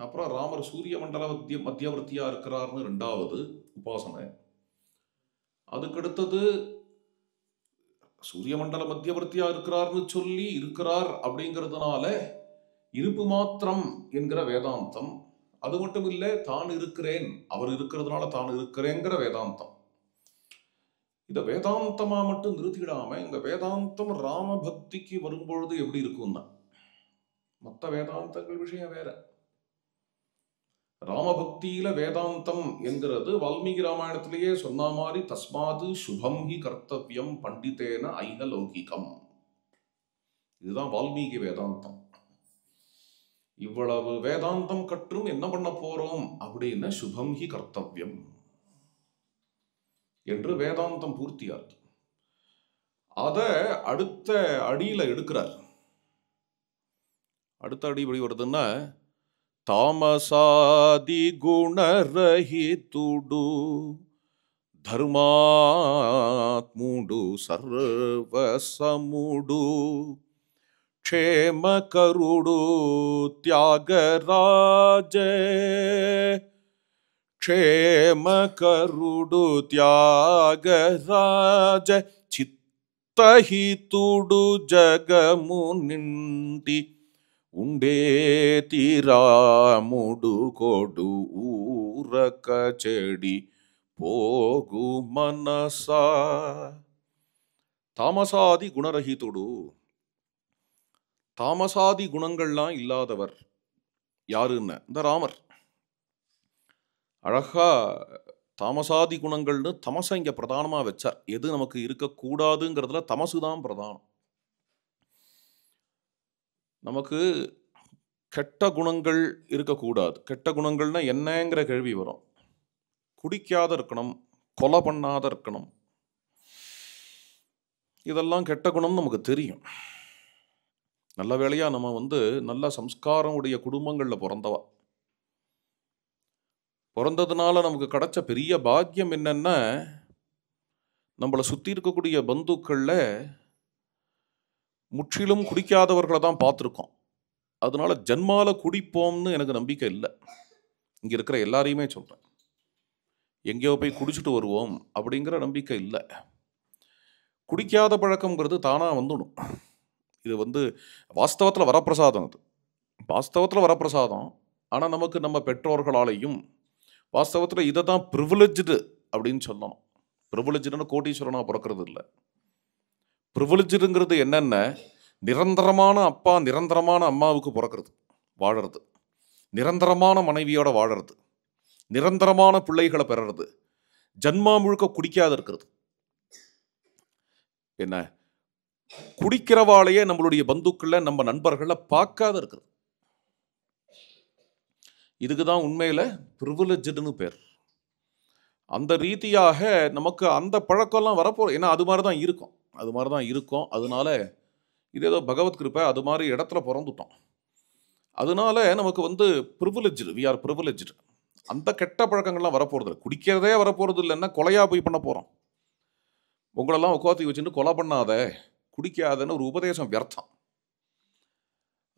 அப்புறம் ராமர் சூரிய மண்டல மத்தியவர்த்தியா இருக்கிறார்னு ரெண்டாவது உபாசனை. அதுக்கடுத்தது சூரிய மண்டல மத்தியவர்த்தியா இருக்கிறார்னு சொல்லி இருக்கிறார் அப்படிங்கிறதுனால இருப்பு மாத்திரம் என்கிற வேதாந்தம். அது மட்டும் இல்ல, தான் இருக்கிறேன், அவர் இருக்கிறதுனால தான் இருக்கிறேங்கிற வேதாந்தம். இந்த வேதாந்தமா மட்டும் நிறுத்திடாம இந்த வேதாந்தம் ராம பக்திக்கு வரும்பொழுது எப்படி இருக்கும்னா, மற்ற வேதாந்தங்கள் விஷயம் வேற. ராமபக்தியில வேதாந்தம் என்கிறது வால்மீகி ராமாயணத்திலேயே சொன்ன மாதிரி தஸ்மாது சுபம் ஹி கர்த்தவியம் பண்டிதேன ஐன லௌகிகம். இதுதான் வால்மீகி வேதாந்தம். இவ்வளவு வேதாந்தம் கற்றும் என்ன பண்ண போறோம் அப்படின்னா சுபம் ஹி கர்த்தவியம் என்று வேதாந்தம் பூர்த்தியார். அத அடுத்த அடியில எடுக்கிறார். அடுத்த அடி எப்படி வருதுன்னா, தாமசாதி குணரஹிதுடு ధర్మాత్ముడు సర్వసముడు క్షేమకరుడు త్యాగరాజ క్షేమకరుడు త్యాగరాజ చిత్తహితుడు జగము నిండి ఉండేతి రాముడు కొడు ఊరక చెడి போகு மனசா. தாமசாதி குணரஹிதுடு, தாமசாதி குணங்கள்லாம் இல்லாதவர் யாருன்னு இந்த ராமர். அழகா தாமசாதி குணங்கள்னு தமசை இங்க பிரதானமா வச்சார். எது நமக்கு இருக்கக்கூடாதுங்கிறதுல தமசுதான் பிரதானம். நமக்கு கெட்ட குணங்கள் இருக்கக்கூடாது. கெட்ட குணங்கள்னா என்னங்கிற கேள்வி வரும். குடிக்காத இருக்கணும், கொலை பண்ணாத இருக்கணும். இதெல்லாம் கெட்ட குணம் நமக்கு தெரியும். நல்ல வேளையா நம்ம நல்ல சம்ஸ்காரம் உடைய குடும்பங்களில் பிறந்தவா. பிறந்ததுனால நமக்கு கிடைச்ச பெரிய பாக்கியம் என்னன்னா, நம்மளை சுற்றி இருக்கக்கூடிய பந்துக்களில் முற்றிலும் குடிக்காதவர்களை தான் பார்த்துருக்கோம். அதனால ஜன்மால குடிப்போம்னு எனக்கு நம்பிக்கை இல்லை. இங்கே இருக்கிற எல்லாரையுமே சொல்கிறேன், எங்கேயோ போய் குடிச்சிட்டு வருவோம் அப்படிங்கிற நம்பிக்கை இல்லை. குடிக்காத பழக்கங்கிறது தானாக வந்துடும். இது வாஸ்தவத்தில் வரப்பிரசாதம். அது வாஸ்தவத்தில் வரப்பிரசாதம். ஆனால் நமக்கு நம்ம பெற்றோர்களாலையும் வாஸ்தவத்தில் இதை தான் ப்ரிவிலேஜ்டு அப்படின்னு சொல்லணும். ப்ரிவிலேஜ்டுன்னு கோட்டீஸ்வரனாக பிறக்கிறது இல்லை. ப்ரிவிலேஜ்டுங்கிறது என்னென்ன, நிரந்தரமான அப்பா நிரந்தரமான அம்மாவுக்கு பிறக்கிறது, வாழறது, நிரந்தரமான மனைவியோட வாழறது, நிரந்தரமான பிள்ளைகளை பெறது, ஜன்மா முழுக்க குடிக்காது இருக்கிறது. என்ன, குடிக்கிறவாளையே நம்மளுடைய பந்துக்களை நம்ம நண்பர்களை பார்க்காத இருக்கிறது. இதுக்கு தான் உண்மையில ப்ரிவிலேஜ்டுன்னு பேர். அந்த ரீதியாக நமக்கு அந்த பழக்கம்லாம் வரப்போம். ஏன்னா அது மாதிரி தான் இருக்கும், அது மாதிரி தான் இருக்கும். அதனால இது ஏதோ பகவத் கிருப்பை, அது மாதிரி இடத்துல பிறந்துட்டோம். அதனால நமக்கு ப்ரிவிலேஜ்டு, வி ஆர் ப்ரிவிலேஜ்டு. அந்த கெட்ட பழக்கங்கள்லாம் வரப்போறது இல்லை. குடிக்கிறதே வரப்போறது இல்லைன்னா கொலையா போய் பண்ண போகிறோம். உங்களெல்லாம் உட்காத்தி வச்சுட்டு கொலை பண்ணாத, குடிக்காதன்னு ஒரு உபதேசம் வியர்த்தம்.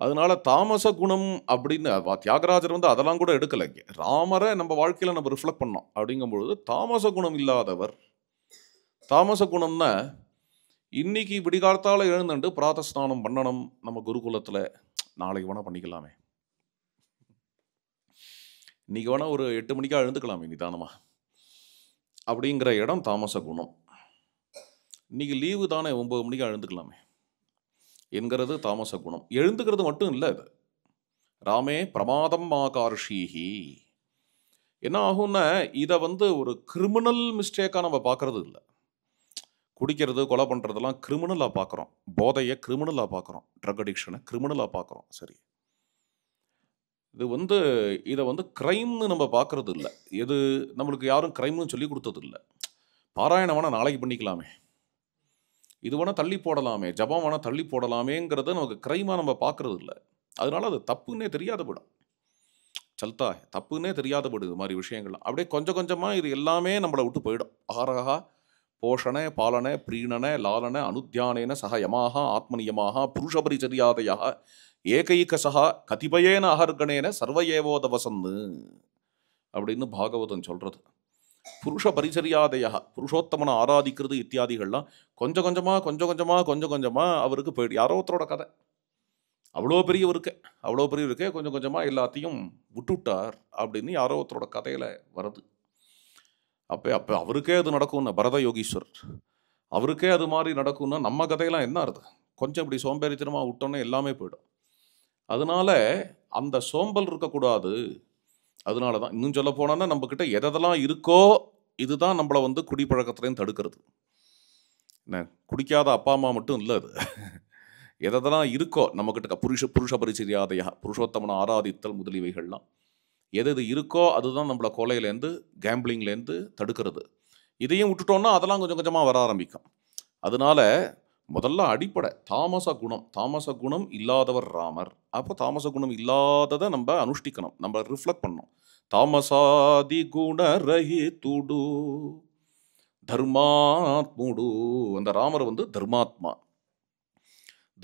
அதனால தாமச குணம் அப்படின்னு தியாகராஜர் அதெல்லாம் கூட எடுக்கலை. ராமரை நம்ம வாழ்க்கையில் நம்ம ரிஃப்ளெக்ட் பண்ணோம். அப்படிங்கும்பொழுது தாமச குணம் இல்லாதவர். தாமச குணம்னா இன்னைக்கு விடிகாலத்தால் எழுந்துட்டு பிராத்தஸ்நானம் பண்ணணும் நம்ம குருகுலத்தில், நாளைக்கு வேணா பண்ணிக்கலாமே, இன்னைக்கு வேணா ஒரு 8 மணிக்கா எழுந்துக்கலாமே நிதானமா அப்படிங்கிற இடம் தாமச குணம். இன்னைக்கு லீவு தானே 9 மணிக்கா எழுந்துக்கலாமே என்கிறது தாமச குணம். எழுந்துக்கிறது மட்டும் இல்லை, அது ராமே பிரமாதம் ஆகார்ஷீஹி. என்ன ஆகும்னா இதை ஒரு கிரிமினல் மிஸ்டேக்காக நம்ம பார்க்கறது இல்லை. குடிக்கிறது கொலை பண்ணுறதெல்லாம் கிரிமினலாக பார்க்குறோம், போதையை கிரிமினலாக பார்க்குறோம், ட்ரக் அடிக்ஷனை கிரிமினலாக பார்க்குறோம். சரி, இது இதை க்ரைம்னு நம்ம பார்க்கறது இல்லை. எது நம்மளுக்கு யாரும் க்ரைம்னு சொல்லி கொடுத்தது இல்லை. பாராயணம் வேணால் நாளைக்கு பண்ணிக்கலாமே, இது வேணால் தள்ளி போடலாமே, ஜபம் வேணால் தள்ளி போடலாமேங்கிறத நமக்கு க்ரைமாக நம்ம பார்க்கறது இல்லை. அதனால அது தப்புன்னே தெரியாத போயிடும். சல்தா தப்புன்னே தெரியாத போயிடுது மாதிரி விஷயங்கள்லாம். அப்படியே கொஞ்சம் கொஞ்சமாக இது எல்லாமே நம்மளை விட்டு போயிடும். ஆரகா போஷணே பாலனே பிரீணனே லாலனே அனுத்தியானேன சக யமாக ஆத்மனியமாக புருஷபரிச்சரியாதையா ஏகைக சகா கதிபயேன அகர்கணேன சர்வயேவோதவசன்னு அப்படின்னு பாகவதன் சொல்றது. புருஷ பரிச்சரியாதையா, புருஷோத்தமனை ஆராதிக்கிறது இத்தியாதிகள்லாம் கொஞ்சம் கொஞ்சமாக அவருக்கு போயிடு. யாரோ ஒருத்தரோட கதை, அவ்வளோ பெரியவருக்கே கொஞ்சம் கொஞ்சமாக எல்லாத்தையும் விட்டுவிட்டார் அப்படின்னு யாரோ ஒருத்தரோட கதையில் வருது. அப்போ அவருக்கே அது நடக்கும்னா பரத யோகீஸ்வரர், அவருக்கே அது மாதிரி நடக்கும்னா நம்ம கதையெல்லாம் என்ன ஆகுது? கொஞ்சம் இப்படி சோம்பேறித்தனமாக விட்டோன்னே எல்லாமே போயிடும். அதனால அந்த சோம்பல் இருக்கக்கூடாது. அதனால தான் இன்னும் சொல்ல போனோன்னா நம்மக்கிட்ட எதெல்லாம் இருக்கோ இதுதான் நம்மளை குடிப்பழக்கத்துலேயும் தடுக்கிறது. என்ன, குடிக்காத அப்பா அம்மா மட்டும் இல்லை, அது எதெல்லாம் இருக்கோ நம்மக்கிட்ட புருஷ பரிச்சரியாதையா புருஷோத்தமனை ஆராதித்தல் முதலியவைகள்லாம் எது இருக்கோ அதுதான் நம்மளை கொலையிலேருந்து கேம்பிளிங்லேருந்து தடுக்கிறது. இதையும் விட்டுட்டோன்னா அதெல்லாம் கொஞ்சம் கொஞ்சமாக வர ஆரம்பிக்கும். அதனால முதல்ல அடிப்படை தாமச குணம் இல்லாதவர் ராமர். அப்போ தாமச குணம் இல்லாததை நம்ம அனுஷ்டிக்கணும், நம்ம ரிஃப்ளெக்ட் பண்ணணும். தாமசாதி குண ரஹிதுடு தர்மாத்முடு. அந்த ராமர் தர்மாத்மா.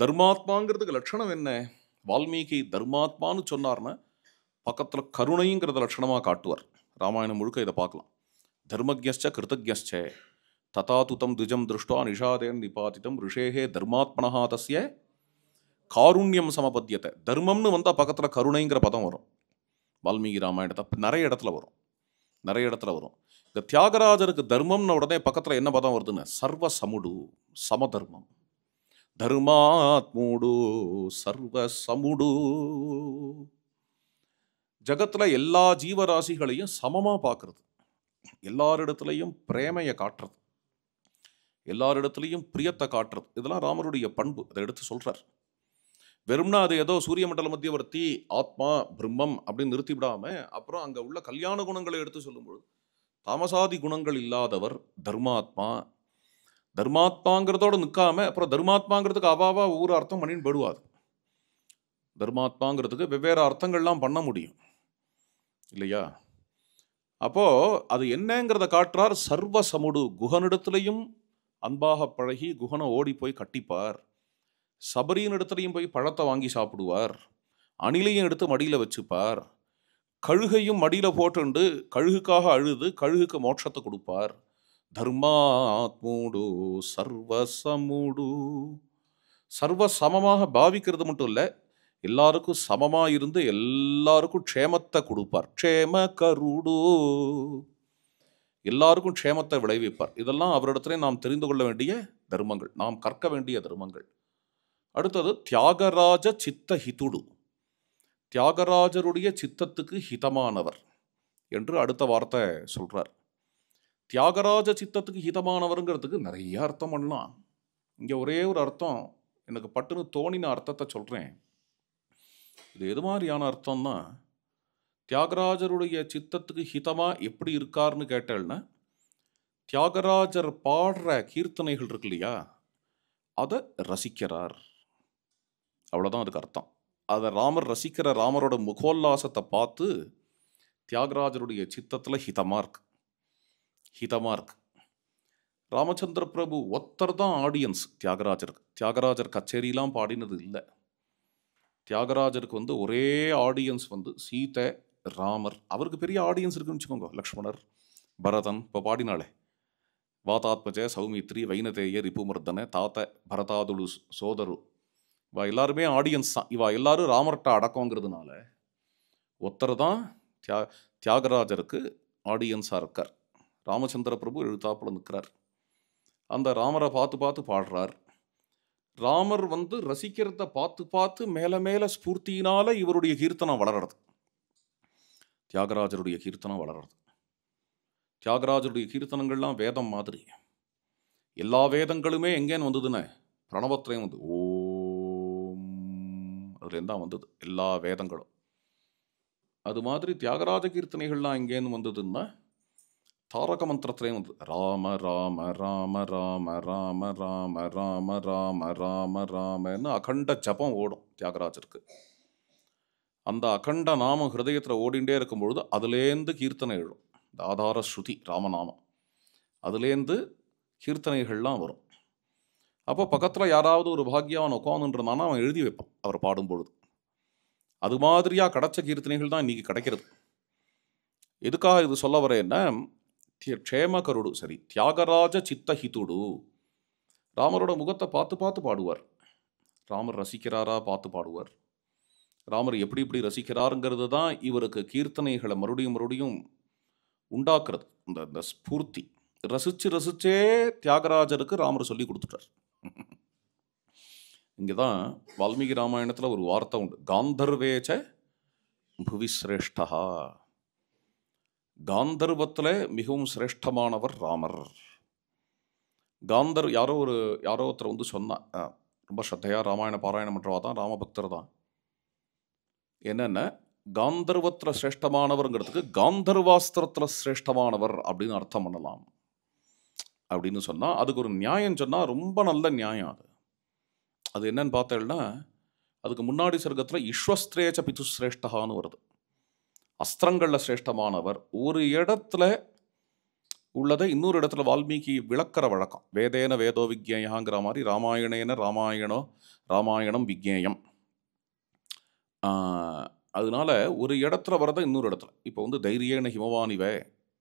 தர்மாத்மாங்கிறதுக்கு லட்சணம் என்ன? வால்மீகி தர்மாத்மான்னு சொன்னார்னா பக்கத்தில் கருணைங்கிறத லட்சணமாக காட்டுவார். ராமாயணம் முழுக்க இதை பார்க்கலாம். தர்மஜ்ஞஸ்ச கிருதஜ்ஞஸ்ச ததா துதம் துஜம் திருஷ்டா நிஷாதேன் நிபாதிதம் ரிஷேகே தர்மாத்மனஹா தஸ்ய காருண்யம் சமபத்தியத்தை. தர்மம்னு வந்தால் பக்கத்தில் கருணைங்கிற பதம் வரும். வால்மீகி ராமாயணத்தை நிறைய இடத்துல வரும். இந்த தியாகராஜருக்கு தர்மம்னு உடனே பக்கத்தில் என்ன பதம் வருதுன்னு, சர்வ சமுடு, சமதர்மம். தர்மாத்முடு சர்வ சமுடு. ஜகத்தில் எல்லா ஜீவராசிகளையும் சமமாக பார்க்கறது, எல்லாரிடத்துலையும் பிரேமையை காட்டுறது, எல்லாரிடத்துலையும் பிரியத்தை காட்டுறது, இதெல்லாம் ராமருடைய பண்பு. அதை எடுத்து சொல்றார். வெறும்னா அது ஏதோ சூரிய மண்டல மத்தியவர்த்தி ஆத்மா பிரம்மம் அப்படின்னு நிறுத்தி விடாம அப்புறம் அங்கே உள்ள கல்யாண குணங்களை எடுத்து சொல்லும்போது தாமசாதி குணங்கள் இல்லாதவர் தர்மாத்மா. தர்மாத்மாங்கிறதோட நிற்காம அப்புறம் தர்மாத்மாங்கிறதுக்கு அவாவா ஒவ்வொரு அர்த்தம் பண்ணின்னு போடுவாது. தர்மாத்மாங்கிறதுக்கு வெவ்வேறு அர்த்தங்கள்லாம் பண்ண முடியும் இல்லையா? அப்போ அது என்னங்கிறத காட்டுறார். சர்வ சமுடு, குகனிடத்திலையும் அன்பாக பழகி குகனை ஓடி போய் கட்டிப்பார். சபரியின் இடத்துலையும் போய் பழத்தை வாங்கி சாப்பிடுவார். அணிலையும் எடுத்து மடியில் வச்சுப்பார். கழுகையும் மடியில் போட்டுண்டு கழுகுக்காக அழுது கழுகுக்கு மோட்சத்தை கொடுப்பார். தர்மாத்மூடு சர்வசமுடு, சர்வ சமமாக பாவிக்கிறது மட்டும் இல்லை, எல்லாருக்கும் சமமாக இருந்து எல்லாருக்கும் க்ஷேமத்தை கொடுப்பார். க்ஷேம கருடு, எல்லாருக்கும் க்ஷேமத்தை விளைவிப்பார். இதெல்லாம் அவரிடத்துல நாம் தெரிந்து கொள்ள வேண்டிய தர்மங்கள், நாம் கற்க வேண்டிய தர்மங்கள். அடுத்தது தியாகராஜ சித்த ஹிதுடு, தியாகராஜருடைய சித்தத்துக்கு ஹிதமானவர் என்று அடுத்த வார்த்தை சொல்றார். தியாகராஜ சித்தத்துக்கு ஹிதமானவருங்கிறதுக்கு நிறைய அர்த்தம் பண்ணலாம். இங்கே ஒரே ஒரு அர்த்தம் எனக்கு பட்டுன்னு தோணின அர்த்தத்தை சொல்கிறேன். இது எது மாதிரியான அர்த்தம்னா, தியாகராஜருடைய சித்தத்துக்கு ஹிதமாக எப்படி இருக்காருன்னு கேட்டேன்னா, தியாகராஜர் பாடுற கீர்த்தனைகள் இருக்கு இல்லையா, அதை ரசிக்கிறார், அவ்வளோதான் அதுக்கு அர்த்தம். அதை ராமர் ரசிக்கிற ராமரோட முகோல்லாசத்தை பார்த்து தியாகராஜருடைய சித்தத்தில் ஹிதமாக இருக்கு, ஹிதமாக இருக்கு. ராமச்சந்திர பிரபு ஒருத்தர் தான் ஆடியன்ஸ் தியாகராஜருக்கு. தியாகராஜர் கச்சேரிலாம் பாடினது இல்லை. தியாகராஜருக்கு ஒரே ஆடியன்ஸ் சீதை, ராமர். அவருக்கு பெரிய ஆடியன்ஸ் இருக்குன்னு வச்சுக்கோங்க. லக்ஷ்மணர், பரதன், இப்போ பாடினாலே வாதாத்மஜ சௌமித்ரி வைனதேய ரிபுமர்தன தாத்த பரதாதுலு சோதரு, இவா எல்லாருமே ஆடியன்ஸ் தான். இவா எல்லாரும் ராமர்கிட்ட அடக்கங்கிறதுனால ஒருத்தர் தான் தியாகராஜருக்கு ஆடியன்ஸாக இருக்கார். ராமச்சந்திர பிரபு எழுத்தாப்புல நிற்கிறார். அந்த ராமரை பார்த்து பார்த்து பாடுறார். ராமர் ரசிக்கிறத பார்த்து பார்த்து மேலே மேலே ஸ்பூர்த்தியினால இவருடைய கீர்த்தனம் வளர்றது, தியாகராஜருடைய கீர்த்தனம் வளர்றது. தியாகராஜருடைய கீர்த்தனங்கள்லாம் வேதம் மாதிரி. எல்லா வேதங்களுமே எங்கேன்னு வந்ததுன்னு பிரணவத்திலையும் ஓம், அதுலேருந்து தான் வந்தது எல்லா வேதங்களும். அது மாதிரி தியாகராஜ கீர்த்தனைகள்லாம் எங்கேன்னு வந்ததுன்னா தாரக மந்திரத்திலையும் ராம ராம ராம ராம ராம ராம ராம ராம ராம ராமன்னு அகண்ட ஜபம் ஓடும் தியாகராஜருக்கு. அந்த அகண்ட நாமம் ஹிருதயத்தில் ஓடிண்டே இருக்கும்பொழுது அதுலேருந்து கீர்த்தனை எழும். இந்த ஆதார ஸ்ருதி ராமநாமம், அதுலேருந்து கீர்த்தனைகள்லாம் வரும். அப்போ பக்கத்தில் யாராவது ஒரு பாக்யவான் உட்காந்துன்றதானா அவன் எழுதி வைப்பான் அவர் பாடும்பொழுது. அது மாதிரியாக கிடைச்ச கீர்த்தனைகள் தான் இன்னைக்கு கிடைக்கிறது. எதுக்காக இது சொல்ல வரேன்னா, க்ஷேம கருடு சரி, தியாகராஜ சித்த ஹிதுடு, ராமரோட முகத்தை பார்த்து பார்த்து பாடுவார். ராமர் ரசிக்கிறாரா பார்த்து பாடுவார். ராமர் எப்படி எப்படி ரசிக்கிறாருங்கிறது தான் இவருக்கு கீர்த்தனைகளை மறுபடியும் மறுபடியும் உண்டாக்குறது. இந்த ஸ்பூர்த்தி ரசிச்சு ரசிச்சே தியாகராஜருக்கு ராமர் சொல்லி கொடுத்துட்டார். இங்கே தான் வால்மீகி ராமாயணத்தில் ஒரு வார்த்தை உண்டு, காந்தர்வேச்ச புவிஸ்ரேஷ்டா. காந்தர்வத்தில் மிகவும் சிரேஷ்டமானவர் ராமர். யாரோ ஒருத்தர் சொன்னா, ரொம்ப ஸ்ரத்தையா ராமாயண பாராயணம் பண்ணுறவா தான், ராமபக்தர் தான். என்னென்ன காந்தர்வத்தில் சிரேஷ்டமானவர்ங்கிறதுக்கு காந்தர்வாஸ்திரத்தில் சிரேஷ்டமானவர் அப்படின்னு அர்த்தம் பண்ணலாம் அப்படின்னு சொன்னால், அதுக்கு ஒரு நியாயம் சொன்னால் ரொம்ப நல்ல நியாயம். அது என்னன்னு பார்த்தேன்னா, அதுக்கு முன்னாடி சர்க்கத்தில் இஸ்வஸ்திரேச்ச பிதுஸ்ரேஷ்டகான்னு வருது. அஸ்திரங்களில் சிரேஷ்டமானவர். ஒரு இடத்துல உள்ளதை இன்னொரு இடத்துல வால்மீகி விளக்கிற வழக்கம். வேதேன வேதோ விக்ஞேயங்கிற மாதிரி ராமாயணேன ராமாயணம் விக்ஞேயம். அதனால ஒரு இடத்துல வரதை இன்னொரு இடத்துல, இப்போ தைரியேன ஹிமவானிவே,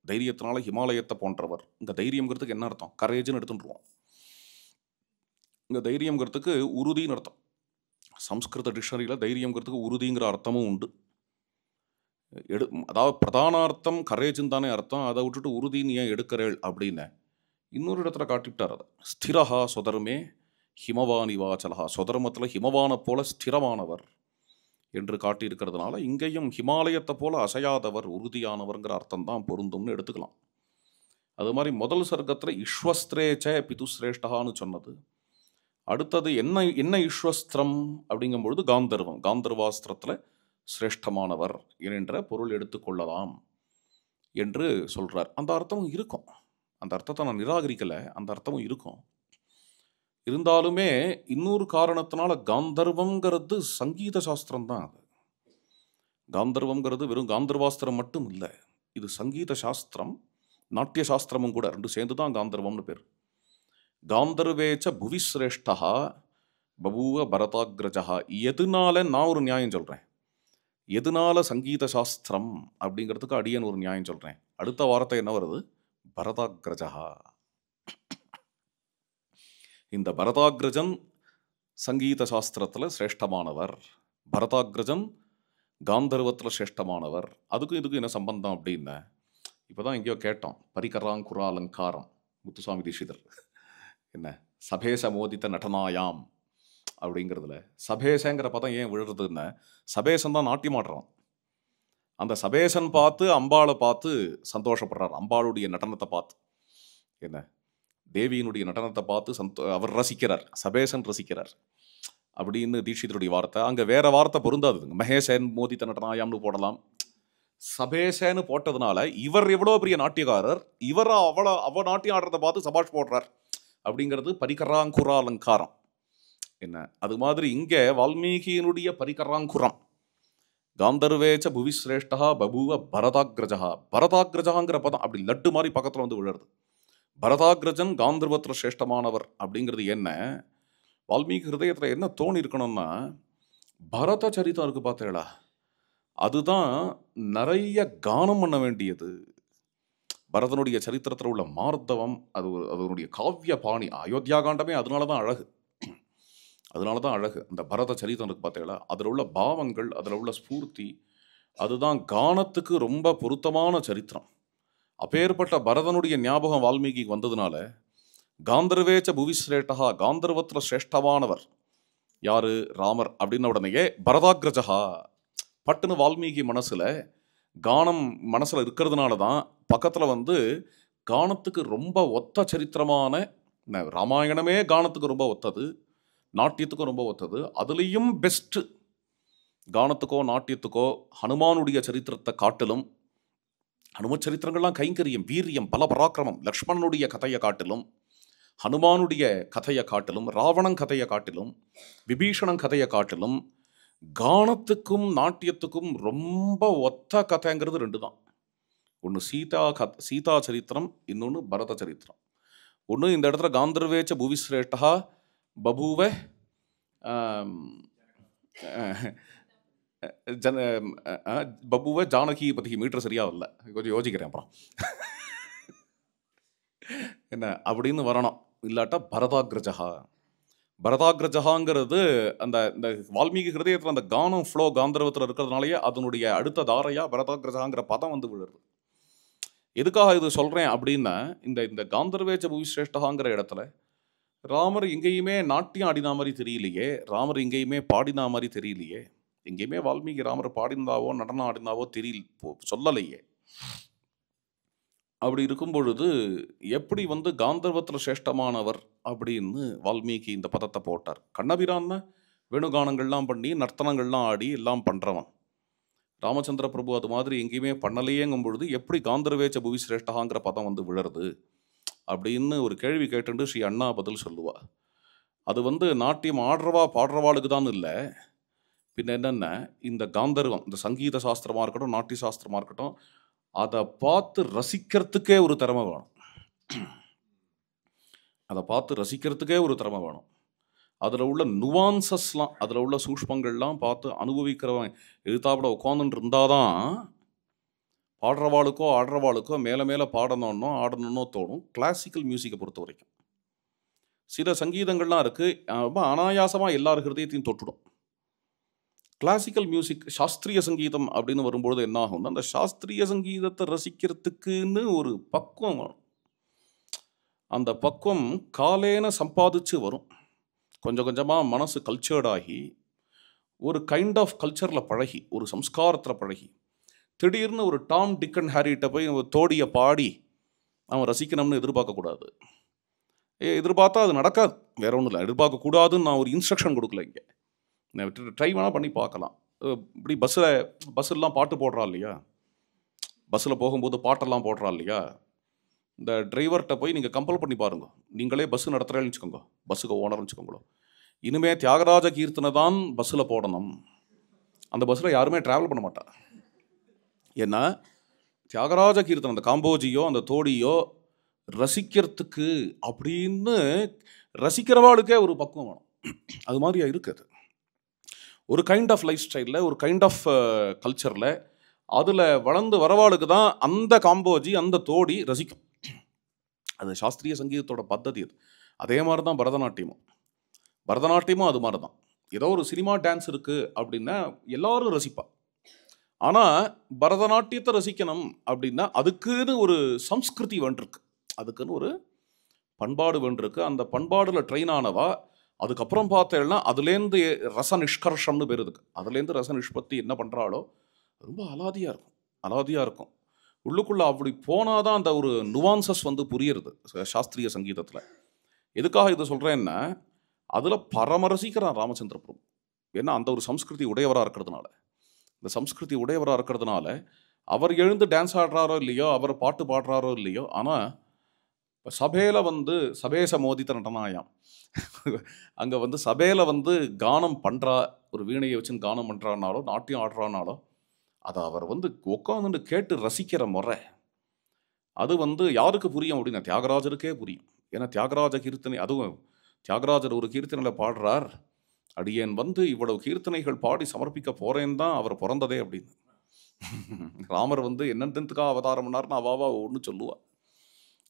தைரியத்தினால ஹிமாலயத்தை போன்றவர். இந்த தைரியங்கிறதுக்கு என்ன அர்த்தம்? கரேஜ்னு எடுத்துட்டுருவோம். இங்கே தைரியங்கிறதுக்கு உறுதின்னு அர்த்தம். சம்ஸ்கிருத டிக்ஷனரியில் தைரியங்கிறதுக்கு உறுதிங்கிற அர்த்தமும் உண்டு. அதாவது பிரதான அர்த்தம் கரேஜுன்னு தானே அர்த்தம். அதை விட்டுட்டு உறுதின்னு ஏன் எடுக்கிறேள் அப்படின்னு இன்னொரு இடத்துல காட்டிவிட்டார். அதை ஸ்திரஹா சொதர்மே ஹிமவானி வாச்சலஹா, சொதர்மத்தில் ஹிமவானை போல ஸ்திரமானவர் என்று காட்டியிருக்கிறதுனால இங்கேயும் ஹிமாலயத்தை போல அசையாதவர், உறுதியானவர்ங்கிற அர்த்தம் தான் பொருந்தும்னு எடுத்துக்கலாம். அது மாதிரி முதல் சர்க்கத்தில் இஸ்வஸ்திரேச்ச பிதுஸ்ரேஷ்டகான்னு சொன்னது. அடுத்தது என்ன ஈஸ்வஸ்திரம் அப்படிங்கும்பொழுது காந்தர்வம், காந்தர்வாஸ்திரத்தில் சிரேஷ்டமானவர் என்ற பொருள் எடுத்துக்கொள்ளலாம் என்று சொல்கிறார். அந்த அர்த்தமும் இருக்கும், அந்த அர்த்தத்தை நான் நிராகரிக்கலை, அந்த அர்த்தமும் இருக்கும். இருந்தாலுமே இன்னொரு காரணத்தினால காந்தர்வங்கிறது சங்கீத சாஸ்திரம் தான். அது காந்தர்வங்கிறது வெறும் காந்தர்வாஸ்திரம் மட்டும் இல்லை, இது சங்கீத சாஸ்திரம், நாட்டிய சாஸ்திரமும் கூட, ரெண்டு சேர்ந்து தான் காந்தர்வம்னு பேர். காந்தர்வேச்ச புவிஸ்ரேஷ்டா பபூவ பரதாகிரஜா. எதுனால நான் ஒரு நியாயம் சொல்கிறேன், எதனால சங்கீத சாஸ்திரம் அப்படிங்கிறதுக்கு அடியன் ஒரு நியாயம் சொல்கிறேன். அடுத்த வார்த்தை என்ன வருது? பரதாகிரஜா. இந்த பரதாகிரஜன் சங்கீத சாஸ்திரத்தில் சிரேஷ்டமானவர், பரதாகிரஜன் காந்தர்வத்தில் சிரேஷ்டமானவர். அதுக்கும் இதுக்கும் என்ன சம்பந்தம் அப்படின்னா, இப்போ தான் எங்கேயோ கேட்டோம், பரிகராங்குரா அலங்காரம் முத்துசுவாமி தீட்சிதர் என்ன சபேச மோதித்த நடனாயாம் அப்படிங்கிறதுல சபேசங்கிற பதம் ஏன் விழுறதுன்னு, சபேசன் தான் நாட்டியம் ஆடுறான். அந்த சபேசன் பார்த்து அம்பாளை பார்த்து சந்தோஷப்படுறார், அம்பாளுடைய நடனத்தை பார்த்து, என்ன தேவியினுடைய நடனத்தை பார்த்து அவர் ரசிக்கிறார், சபேசன் ரசிக்கிறார் அப்படின்னு தீட்சிதருடைய வார்த்தை. அங்கே வேற வார்த்தை பொருந்தாது, மகேசன் மோதித்த நடனாயாம்னு போடலாம். சபேசன்னு போட்டதுனால இவர் எவ்வளோ பெரிய நாட்டியக்காரர், இவர் அவ நாட்டியம் ஆடுறதை பார்த்து சபாஷ் போடுறார் அப்படிங்கிறது பரிகராங்குரா அலங்காரம். என்ன அது மாதிரி இங்கே வால்மீகியினுடைய பரிகராங்குரம், காந்தர்வேச்ச புவிஸ்ரேஷ்டா பபூவ பரதாகிரஜா. பரதாகிரஜாங்கிற பதம் அப்படி லட்டு மாதிரி பக்கத்தில் வந்து விழுறது. பரதாகிரஜன் காந்தர்வத்தில் சிரேஷ்டமானவர் அப்படிங்கிறது என்ன, வால்மீகி ஹிருதயத்தில் என்ன தோணி இருக்கணும்னா, பரத சரிதம் இருக்கு பார்த்தேடா, அதுதான் நிறைய கானம் பண்ண வேண்டியது. பரதனுடைய சரித்திரத்தில் உள்ள மார்த்தவம், அதனுடைய காவிய பாணி, அயோத்தியா காண்டமே அதனால தான் அழகு, அதனால தான் அழகு. அந்த பரத சரித்திரம் இருக்கு பார்த்தீங்களா, அதில் உள்ள பாவங்கள், அதில் உள்ள ஸ்பூர்த்தி, அதுதான் கானத்துக்கு ரொம்ப பொருத்தமான சரித்திரம். அப்பேற்பட்ட பரதனுடைய ஞாபகம் வால்மீகிக்கு வந்ததுனால காந்தர்வேச்ச புவிஸ்ரேஷ்டா, காந்தர்வத்தில் சிரேஷ்டமானவர் யாரு, ராமர் அப்படின்ன உடனேயே பரதாகிரஜா பட்டுன்னு வால்மீகி மனசுல கானம் மனசுல இருக்கிறதுனால தான் பக்கத்துல வந்து கானத்துக்கு ரொம்ப ஒத்த சரித்திரமான, ராமாயணமே கானத்துக்கு ரொம்ப ஒத்தது, நாட்டியத்துக்கும் ரொம்ப ஒத்தது. அதுலேயும் பெஸ்ட்டு கானத்துக்கோ நாட்டியத்துக்கோ ஹனுமானுடைய சரித்திரத்தை காட்டிலும், ஹனும சரித்திரங்கள்லாம் கைங்கரியம், வீரியம், பல பராக்கிரமம், லக்ஷ்மணனுடைய கதையை காட்டிலும், ஹனுமானுடைய கதையை காட்டிலும், ராவணன் கதையை காட்டிலும், விபீஷணன் கதையை காட்டிலும் கானத்துக்கும் நாட்டியத்துக்கும் ரொம்ப ஒத்த கதைங்கிறது ரெண்டு தான். ஒன்று சீதா சரித்திரம், இன்னொன்று பரத சரித்திரம். ஒன்று இந்த இடத்துல காந்தர்வேச்ச புவிஸ்ரேஷ்டா பபூவ பபுவ ஜானகி பத்தி மீட்டர் சரியா வரல, கொஞ்சம் யோசிக்கிறேன் அப்புறம் என்ன அப்படின்னு வரணும். இல்லாட்டா பரதாகிரஜா. பரதாகிரஜாங்கிறது அந்த இந்த வால்மீகி ஹிருதயத்தில் அந்த கானம் ஃப்ளோ காந்தர்வத்தில் இருக்கிறதுனாலயே அதனுடைய அடுத்த தாரையா பரதாகிரஜாங்கிற பதம் வந்து விழுறது. எதுக்காக இது சொல்றேன் அப்படின்னா, இந்த காந்தர்வேச்ச புவிஸ்ரேஷ்டகாங்கிற இடத்துல ராமர் எங்கேயுமே நாட்டியம் ஆடினா மாதிரி தெரியலையே, ராமர் எங்கேயுமே பாடினா மாதிரி தெரியலையே, எங்கேயுமே வால்மீகி ராமர் பாடினாவோ நடனம் ஆடினாவோ தெரியல, சொல்லலையே. அப்படி இருக்கும் பொழுது எப்படி வந்து காந்தர்வத்தில் சிரேஷ்டமானவர் அப்படின்னு வால்மீகி இந்த பதத்தை போட்டார். கண்ணபிரான்னா வேணுகானங்கள்லாம் பண்ணி நர்த்தனங்கள்லாம் ஆடி எல்லாம் பண்ணுறவன். ராமச்சந்திர பிரபு அது மாதிரி எங்கேயுமே பண்ணலையேங்கும் பொழுது எப்படி காந்தர்வேச்ச புவி சிரேஷ்டகாங்கிற பதம் வந்து விழருது அப்படின்னு ஒரு கேள்வி கேட்டுண்டு ஸ்ரீ அண்ணா பதில் சொல்லுவா. அது வந்து நாட்டியம் ஆடுறவா பாடுறவாளுக்கு தான் இல்லை, பின்ன என்னென்ன இந்த காந்தர்வம், இந்த சங்கீத சாஸ்திரமாக இருக்கட்டும் நாட்டிய சாஸ்திரமாக இருக்கட்டும், அதை பார்த்து ரசிக்கிறதுக்கே ஒரு திறமை வேணும். அதை பார்த்து ரசிக்கிறதுக்கே ஒரு திறமை வேணும். அதில் உள்ள நுவான்சஸ்லாம், அதில் உள்ள சூஷ்மங்கள்லாம் பார்த்து அனுபவிக்கிறவன் எழுத்தாப்பட உட்காந்துட்டு இருந்தாதான் பாடுறவாளுக்கோ ஆடுறவாளுக்கோ மேலே மேலே பாடணுன்னோ ஆடணுன்னோ தோணும். கிளாசிக்கல் மியூசிக்கை பொறுத்த வரைக்கும் சில சங்கீதங்கள்லாம் இருக்குது, ரொம்ப அனாயாசமாக எல்லார் ஹிருதயத்தையும் தொட்டுடும். கிளாசிக்கல் மியூசிக், சாஸ்திரிய சங்கீதம் அப்படின்னு வரும்பொழுது என்ன ஆகும்னா, அந்த சாஸ்திரிய சங்கீதத்தை ரசிக்கிறதுக்குன்னு ஒரு பக்குவம் வரும். அந்த பக்குவம் காலேன சம்பாதிச்சு வரும். கொஞ்சம் கொஞ்சமாக மனசு கல்ச்சர்டாகி ஒரு கைண்ட் ஆஃப் கல்ச்சரில் பழகி, ஒரு சம்ஸ்காரத்தில் பழகி, திடீர்னு ஒரு டாம் டிக் அண்ட் ஹாரிட்ட போய் தோடியை பாடி அவன் ரசிக்கணும்னு எதிர்பார்க்கக்கூடாது. எதிர்பார்த்தா அது நடக்காது. வேற ஒன்றும் இல்லை, எதிர்பார்க்கக்கூடாதுன்னு நான் ஒரு இன்ஸ்ட்ரக்ஷன் கொடுக்கல இங்கே. ட்ரை வேணால் பண்ணி பார்க்கலாம். இப்படி பஸ்ஸெல்லாம் பாட்டு போடுறா இல்லையா, பஸ்ஸில் போகும்போது பாட்டெல்லாம் போடுறா இல்லையா, இந்த டிரைவர்கிட்ட போய் நீங்கள் கம்பல் பண்ணி பாருங்க. நீங்களே பஸ்ஸு நடத்துகிறேன்னு வச்சுக்கோங்க, பஸ்ஸுக்கு ஓனர்னு வச்சுக்கோங்களோ, இனிமே தியாகராஜ கீர்த்தனை தான் பஸ்ஸில் போடணும். அந்த பஸ்ஸில் யாருமே ட்ராவல் பண்ண மாட்டா. ஏன்னா தியாகராஜ கீர்த்தனை அந்த காம்போஜியோ அந்த தோடியோ ரசிக்கிறதுக்கு அப்படின்னு ரசிக்கிறவாளுக்கே ஒரு பக்குவம் வேணும். அது மாதிரியா இருக்குது. ஒரு கைண்ட் ஆஃப் லைஃப் ஸ்டைலில், ஒரு கைண்ட் ஆஃப் கல்ச்சரில் அதில் வளர்ந்து வரவாளுக்கு தான் அந்த காம்போஜி அந்த தோடி ரசிக்கும். அது சாஸ்திரிய சங்கீதத்தோட பద్ధதி அது. அதே மாதிரி தான் பரதநாட்டியமும் அது மாதிரி தான். ஏதோ ஒரு சினிமா டான்ஸ் இருக்குது அப்படின்னா எல்லாரும் ரசிப்பா. ஆனால் பரதநாட்டியத்தை ரசிக்கணும் அப்படின்னா அதுக்குன்னு ஒரு சம்ஸ்கிருதி வேண்டிருக்கு, அதுக்குன்னு ஒரு பண்பாடு வேண்டிருக்கு. அந்த பண்பாடில் ட்ரெயின் ஆனவா அதுக்கப்புறம் பார்த்தேன்னா அதுலேருந்து ரச நிஷ்கர்ஷம்னு பேர் இருக்கு. அதுலேருந்து ரச நிஷ்பத்தி என்ன பண்ணுறாளோ ரொம்ப அலாதியாக இருக்கும். உள்ளுக்குள்ளே அப்படி போனால் தான் அந்த ஒரு நுவான்சஸ் வந்து புரியுறது சாஸ்திரிய சங்கீதத்தில். எதுக்காக இதை சொல்கிறேன்னா அதில் பரமரசிக்கிறான் ராமச்சந்திர பிரபு. ஏன்னா அந்த ஒரு சம்ஸ்கிருதி உடையவராக இருக்கிறதுனால, இந்த சம்ஸ்கிருதி உடையவராக இருக்கிறதுனால அவர் எழுந்து டான்ஸ் ஆடுறாரோ இல்லையோ, அவர் பாட்டு பாடுறாரோ இல்லையோ, ஆனால் இப்போ சபையில் வந்து சபேச மோதித்த நடனாயாம், அங்கே வந்து சபையில் வந்து கானம் பண்ணுறா, ஒரு வீணையை வச்சுன்னு கானம் பண்ணுறானாலோ நாட்டியம் ஆடுறானாலோ அதை அவர் வந்து உட்காந்துட்டு கேட்டு ரசிக்கிற முறை அது வந்து யாருக்கு புரியும் அப்படின்னா தியாகராஜருக்கே புரியும். ஏன்னா தியாகராஜ கீர்த்தனை, அதுவும் தியாகராஜர் ஒரு கீர்த்தனையில் பாடுறார், அடியேன் வந்து இவ்வளவு கீர்த்தனைகள் பாடி சமர்ப்பிக்க போறேன்னு தான் அவர் பிறந்ததே அப்படின்னு. ராமர் வந்து என்னென்னத்துக்காக அவதாரம் பண்ணார்னு அவாவா ஒன்று சொல்லுவா.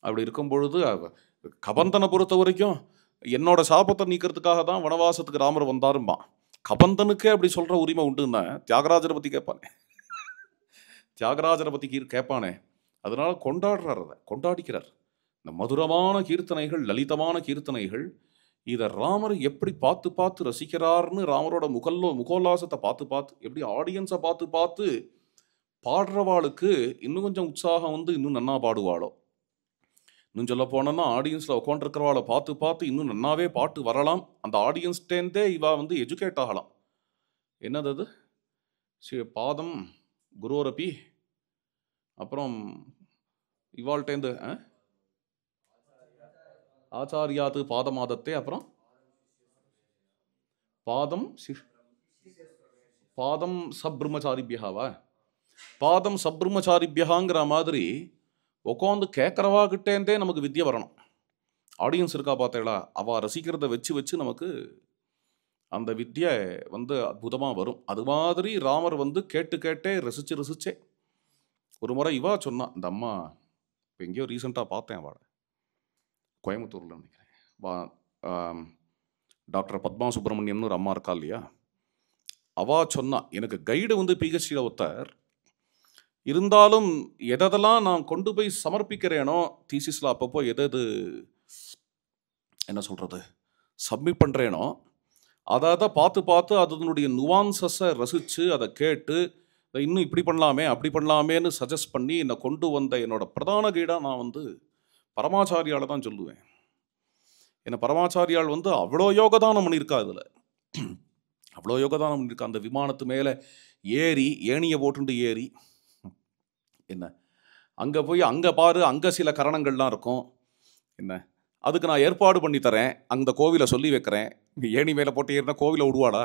அப்படி இருக்கும் பொழுது கபந்தனை பொறுத்த வரைக்கும் என்னோட சாபத்தை நீக்கிறதுக்காக தான் வனவாசத்துக்கு ராமர் வந்தாரும்பா. கபந்தனுக்கே அப்படி சொல்ற உரிமை உண்டுன்னா தியாகராஜரை பத்தி கேட்பானே, தியாகராஜரை பத்தி கேட்பானே. அதனால கொண்டாடுறார், அதை கொண்டாடிக்கிறார். இந்த மதுரமான கீர்த்தனைகள், லலிதமான கீர்த்தனைகள், இதை ராமர் எப்படி பார்த்து பார்த்து ரசிக்கிறார்னு, ராமரோட முகோல்லாசத்தை பார்த்து எப்படி ஆடியன்ஸை பார்த்து பாடுறவாளுக்கு இன்னும் கொஞ்சம் உற்சாகம் வந்து இன்னும் நன்னா பாடுவாளோ. இன்னும் சொல்ல போனோன்னா ஆடியன்ஸில் உட்காந்துருக்கிறவாளை பார்த்து இன்னும் நன்னாவே பாட்டு வரலாம். அந்த ஆடியன்ஸ்டேருந்தே இவா வந்து எஜுகேட் ஆகலாம். என்னது அது பாதம் குரோரப்பி, அப்புறம் இவாள்கிட்டேருந்து ஆச்சாரியாது பாதமாதத்தே, அப்புறம் பாதம் சப்ரம்மச்சாரிபியகாவா, பாதம் சப்ரம்மச்சாரிபியகாங்கிற மாதிரி உட்காந்து கேட்குறவா கிட்டேருந்தே நமக்கு வித்யை வரணும். ஆடியன்ஸ் இருக்கா பார்த்தேளா, அவள் ரசிக்கிறத வச்சு நமக்கு அந்த வித்யை வந்து அற்புதமாக வரும். அது மாதிரி ராமர் வந்து கேட்டே ரசிச்சே. ஒரு முறை இவா சொன்னா, இந்த அம்மா இப்போ எங்கேயோ ரீசெண்டாக பார்த்தேன் அவளை, கோயம்புத்தூரில் நினைக்கிறேன், டாக்டர் பத்மா சுப்பிரமணியம்னு ஒரு அம்மா இருக்கா இல்லையா, அவா சொன்னா, எனக்கு கைடு வந்து பிஹெச்டியில் ஒருத்தர் இருந்தாலும் எதெல்லாம் நான் கொண்டு போய் சமர்ப்பிக்கிறேனோ தீசிஸில் அப்பப்போ எது என்ன சொல்கிறது சப்மிட் பண்ணுறேனோ அதை பார்த்து அதனுடைய நுவான்சஸை ரசித்து அதை கேட்டு இன்னும் இப்படி பண்ணலாமே அப்படி பண்ணலாமேன்னு சஜஸ்ட் பண்ணி என்னை கொண்டு வந்த என்னோட பிரதான கைடாக நான் வந்து பரமாச்சாரியால் தான் சொல்லுவேன். என்னை பரமாச்சாரியால் வந்து அவ்வளோ யோகதானம் பண்ணியிருக்கா, அதில் அவ்வளோ யோகதானம் பண்ணியிருக்கா. அந்த விமானத்து மேலே ஏறி ஏணியை போட்டுண்டு ஏறி என்ன அங்கே போய் அங்கே பாரு, அங்கே சில கரணங்கள்லாம் இருக்கும், என்ன அதுக்கு நான் ஏற்பாடு பண்ணி தரேன், அந்த கோவிலை சொல்லி வைக்கிறேன், ஏணி மேலே போட்டு ஏறினா கோவிலை விடுவாடா,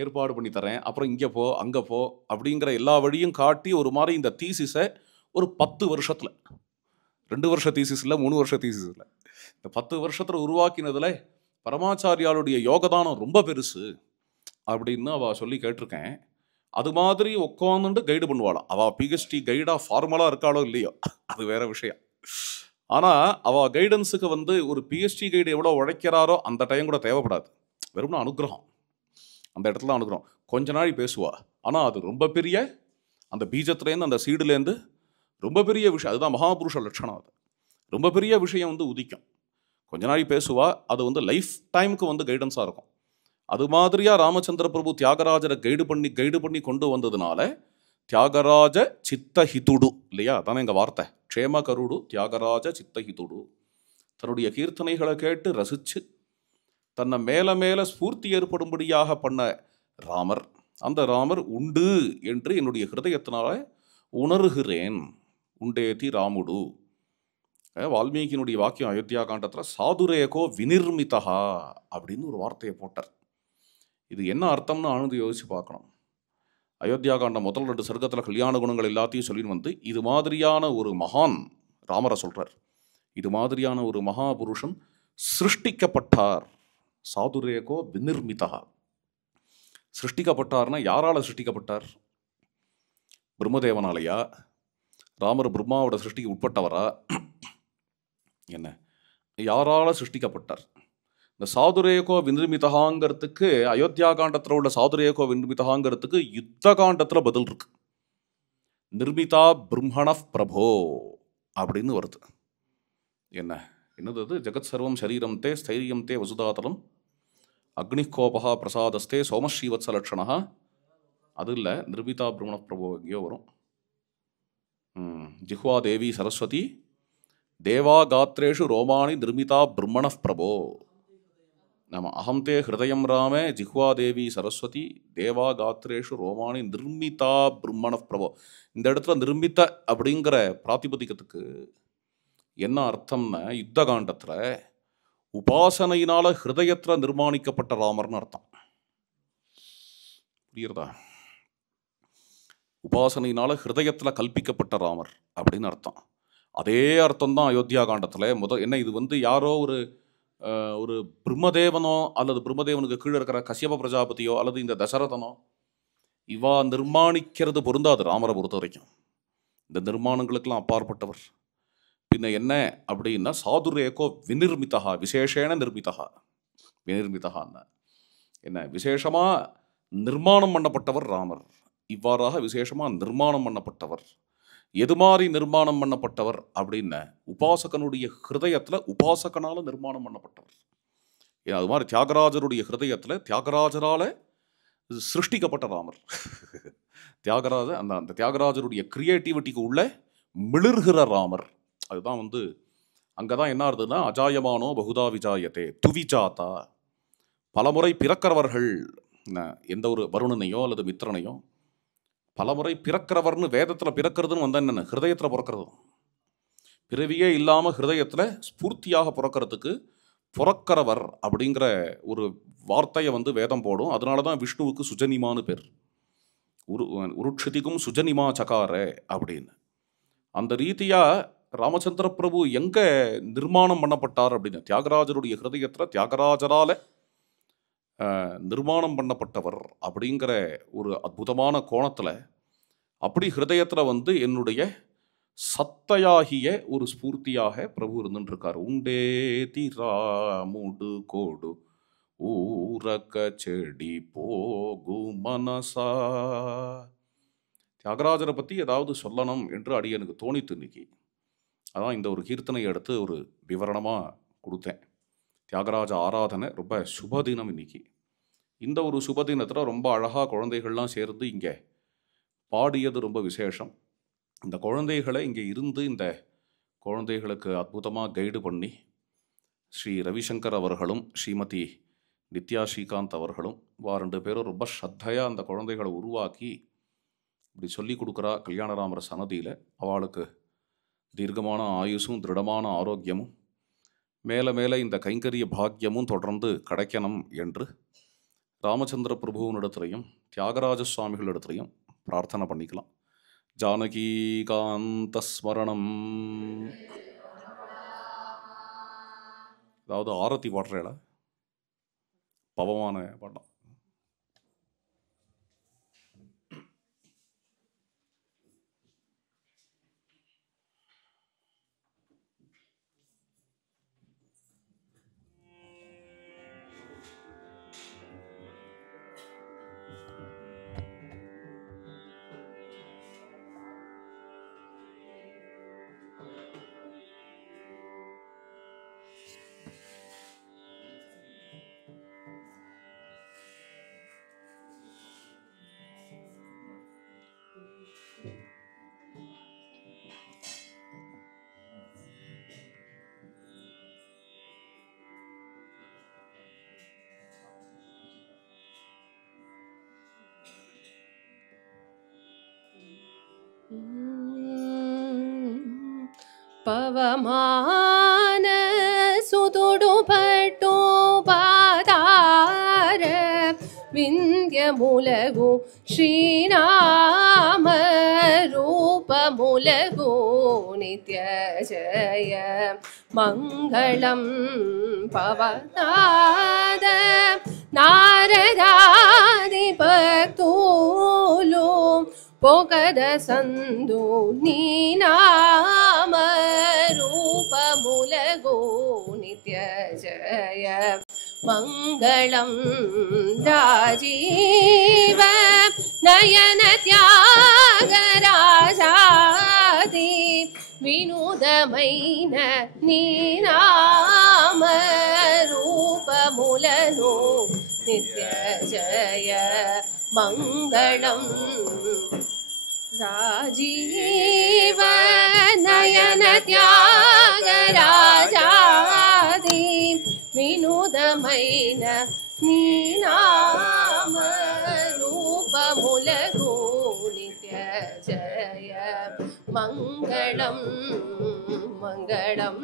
ஏற்பாடு பண்ணி தரேன், அப்புறம் இங்கே போ அங்கே போ அப்படிங்கிற எல்லா வழியும் காட்டி ஒரு மாதிரி இந்த தீசிஸை ஒரு 10 வருஷத்தில், 2 வருஷ தீசிஸ் இல்லை 3 வருஷ தீசிஸ் இல்லை, இந்த 10 வருஷத்தில் உருவாக்கினதில் பரமாச்சாரியாளுடைய யோகதானம் ரொம்ப பெருசு அப்படின்னு அவள் சொல்லி கேட்டிருக்கேன். அது மாதிரி உட்காந்துட்டு கைடு பண்ணுவாளாம். அவள் பிஹெச்டி கைடாக ஃபார்மலாக இருக்காளோ இல்லையோ அது வேற விஷயம். ஆனால் அவள் கைடன்ஸுக்கு வந்து ஒரு பிஹெச்டி கைடு எவ்வளோ உழைக்கிறாரோ அந்த டைம் கூட தேவைப்படாது. வெறும் அனுகிரகம், அந்த இடத்துல அனுகிரகம். கொஞ்ச நாள் பேசுவா, ஆனால் அது ரொம்ப பெரிய அந்த பீஜத்துலேருந்து அந்த சீடுலேருந்து ரொம்ப பெரிய விஷயம். அதுதான் மகாபுருஷ லட்சணம். அது ரொம்ப பெரிய விஷயம் வந்து உதிக்கும். கொஞ்ச நாள் பேசுவா, அது வந்து லைஃப் டைமுக்கு வந்து கைடன்ஸாக இருக்கும். அது மாதிரியா ராமச்சந்திர பிரபு தியாகராஜரை கைடு பண்ணி கொண்டு வந்ததுனால தியாகராஜ சித்தஹிதுடு இல்லையா, அதானே எங்கள் வார்த்தை, க்ஷேம கருடு தியாகராஜ சித்தஹிதுடு. தன்னுடைய கீர்த்தனைகளை கேட்டு ரசித்து தன்னை மேலே ஸ்பூர்த்தி ஏற்படும்படியாக பண்ண ராமர், அந்த ராமர் உண்டு என்று என்னுடைய ஹிருதயத்தினால உணர்கிறேன் உண்டேதி ராமுடு. வால்மீகியினுடைய வாக்கியம் அயோத்தியா காண்டத்தில் சாதுரேகோ வினிர்மிதா அப்படின்னு ஒரு வார்த்தையை போட்டார். இது என்ன அர்த்தம்னு ஆழ்ந்து யோசிச்சு பார்க்கணும். அயோத்தியா காண்டம் முதல் 2 சர்க்கத்தில் கல்யாண குணங்கள் எல்லாத்தையும் சொல்லின்னு வந்து இது மாதிரியான ஒரு மகான் ராமரை சொல்றார். இது மாதிரியான ஒரு மகாபுருஷன் சிருஷ்டிக்கப்பட்டார். சாதுரேகோ வினிர்மிதா. சிருஷ்டிக்கப்பட்டார்னா யாரால சிருஷ்டிக்கப்பட்டார்? பிரம்மதேவனாலையா? ராமர் பிரம்மாவோட சிருஷ்டிக்கு உட்பட்டவரா? என்ன யாரால சிருஷ்டிக்கப்பட்டார்? இந்த சாதுரேகோ வினிர்மிதகாங்கிறதுக்கு அயோத்தியா காண்டத்தில் உள்ள சாதுரேகோ வினிர்மிதகாங்கிறதுக்கு யுத்த காண்டத்தில் பதில் இருக்கு. நிர்மிதா பிரம்மண பிரபோ அப்படின்னு வருது. என்னது அது? ஜெகத் சர்வம் சரீரம் தே ஸ்தைரியம் தே வசுதாதலம் அக்னிகோபா பிரசாதஸ்தே சோமஸ்ரீவத்ச லட்சணா. அது இல்லை, நிர்மிதா பிரம்மண பிரபோ எங்கேயோ வரும். ஜிஹ்வா தேவி சரஸ்வதி தேவா காத்ரேஷு ரோமாணி நிர்மிதா பிரம்மண பிரபோ. நம்ம அகம் தே ஹிருதயம் ராமே ஜிஹ்வா தேவி சரஸ்வதி தேவா காத்ரேஷு ரோமாணி நிர்மிதா பிரம்மண பிரபோ. இந்த இடத்துல நிர்மித அப்படிங்கிற பிராதிபதிக்கத்துக்கு என்ன அர்த்தம்னா, யுத்த காண்டத்தில் உபாசனையினால ஹிருதயத்தில் நிர்மாணிக்கப்பட்ட ராமர்னு அர்த்தம். புரியுறதா? உபாசனையினால ஹிருதயத்தில் கல்பிக்கப்பட்ட ராமர் அப்படின்னு அர்த்தம். அதே அர்த்தம் தான் அயோத்தியா காண்டத்தில் என்ன இது யாரோ ஒரு பிரம்மதேவனோ அல்லது பிரம்மதேவனுக்கு கீழே இருக்கிற கசியப பிரஜாபதியோ அல்லது இந்த தசரதனோ இவா நிர்மாணிக்கிறது பொருந்தாது. ராமரை பொறுத்த வரைக்கும் இந்த நிர்மாணங்களுக்கெல்லாம் அப்பாற்பட்டவர். பின்ன என்ன அப்படின்னா சாதுரேகோ வினிர்மிதா விசேஷேன நிர்மிதா. வினிர்மிதகான்னா என்ன? விசேஷமா நிர்மாணம் பண்ணப்பட்டவர் ராமர். இவ்வாறாக விசேஷமா நிர்மாணம் பண்ணப்பட்டவர். எது மாதிரி நிர்மாணம் பண்ணப்பட்டவர் அப்படின்னா உபாசகனுடைய ஹிருதயத்தில் உபாசகனால நிர்மாணம் பண்ணப்பட்டவர். அது மாதிரி தியாகராஜருடைய ஹிருதயத்தில் தியாகராஜரால சிருஷ்டிக்கப்பட்ட ராமர். அந்த தியாகராஜருடைய கிரியேட்டிவிட்டிக்கு உள்ள மிளிர்கிற ராமர். அதுதான் அங்கதான் என்ன ஆகுதுன்னா அஜாயமானோ பகுதா விஜாயத்தே துவிஜாத்தா. பலமுறை பிறக்கிறவர்கள். எந்த ஒரு வருணனையோ அல்லது மித்திரனையோ பலமுறை பிறக்கிறவர்னு வேதத்தில் பிறக்கிறதுன்னு வந்தால் என்னென்ன? ஹிருதயத்தில் பிறக்கிறது. பிறவியே இல்லாமல் ஹிருதயத்தில் ஸ்பூர்த்தியாக பிறக்கிறதுக்கு பிறக்கிறவர் அப்படிங்கிற ஒரு வார்த்தையை வேதம் போடும். அதனால தான் விஷ்ணுவுக்கு சுஜனிமான்னு பேர். உருட்சதிக்கும் சுஜனிமா சகார அப்படின்னு. அந்த ரீதியாக ராமச்சந்திர பிரபு எங்கே நிர்மாணம் பண்ணப்பட்டார் அப்படின்னு தியாகராஜருடைய ஹிருதயத்தில் தியாகராஜரால நிர்மாணம் பண்ணப்பட்டவர் அப்படிங்கிற ஒரு அற்புதமான கோணத்தில் அப்படி ஹிருதயத்தில் என்னுடைய சத்தையாகிய ஒரு ஸ்பூர்த்தியாக பிரபு இருந்துருக்கார். உண்டே திராமுடு கோடு ஊரக்க செடி போகு மனசா. தியாகராஜரை பற்றி ஏதாவது சொல்லணும் என்று அடியனுக்கு தோணித்து இன்னைக்கு. அதான் இந்த ஒரு கீர்த்தனை எடுத்து ஒரு விவரணமாக கொடுத்தேன். தியாகராஜ ஆராதனை ரொம்ப சுபதினம் இன்னைக்கு. இந்த ஒரு சுபதினத்தில் ரொம்ப அழகாக குழந்தைகள்லாம் சேர்ந்து இங்கே பாடியது ரொம்ப விசேஷம். இந்த குழந்தைகளை இங்கே இருந்து இந்த குழந்தைகளுக்கு அற்புதமாக கைடு பண்ணி ஸ்ரீ ரவிசங்கர் அவர்களும் ஸ்ரீமதி நித்யா ஸ்ரீகாந்த் அவர்களும் 2 பேரும் ரொம்ப ஸ்ரத்தையாக அந்த குழந்தைகளை உருவாக்கி இப்படி சொல்லி கொடுக்குறா. கல்யாணராமர் சன்னதியில் அவளுக்கு தீர்க்கமான ஆயுசும் திருடமான ஆரோக்கியமும் மேலே மேலே இந்த கைங்கரிய பாக்கியமும் தொடர்ந்து கிடைக்கணும் என்று ராமச்சந்திர பிரபுவனிடத்திலையும் தியாகராஜ சுவாமிகளிடத்திலையும் பிரார்த்தனை பண்ணிக்கலாம். ஜானகி காந்த ஸ்மரணம். அதாவது ஆரத்தி பாடுறேல பவமான பாடம். పవమాన సుతుడు పట్టు పాదార వింధ్యములగు శ్రీనామ రూపములగు నిత్య జయ మంగళం పవనాద నారదాది భక్తులు పొగద సందు నీ నామ రూపములగు నిత్య జయ మంగళం రాజీవ నయన త్యాగరాజాది వినూదమైన నీ నామ రూపములను నిత్య జయ మంగళం రాజీవ నయన త్యాగరాజాది వినూదమైన నీ నామ రూపములగు నిత్య జయ మంగళం మంగళం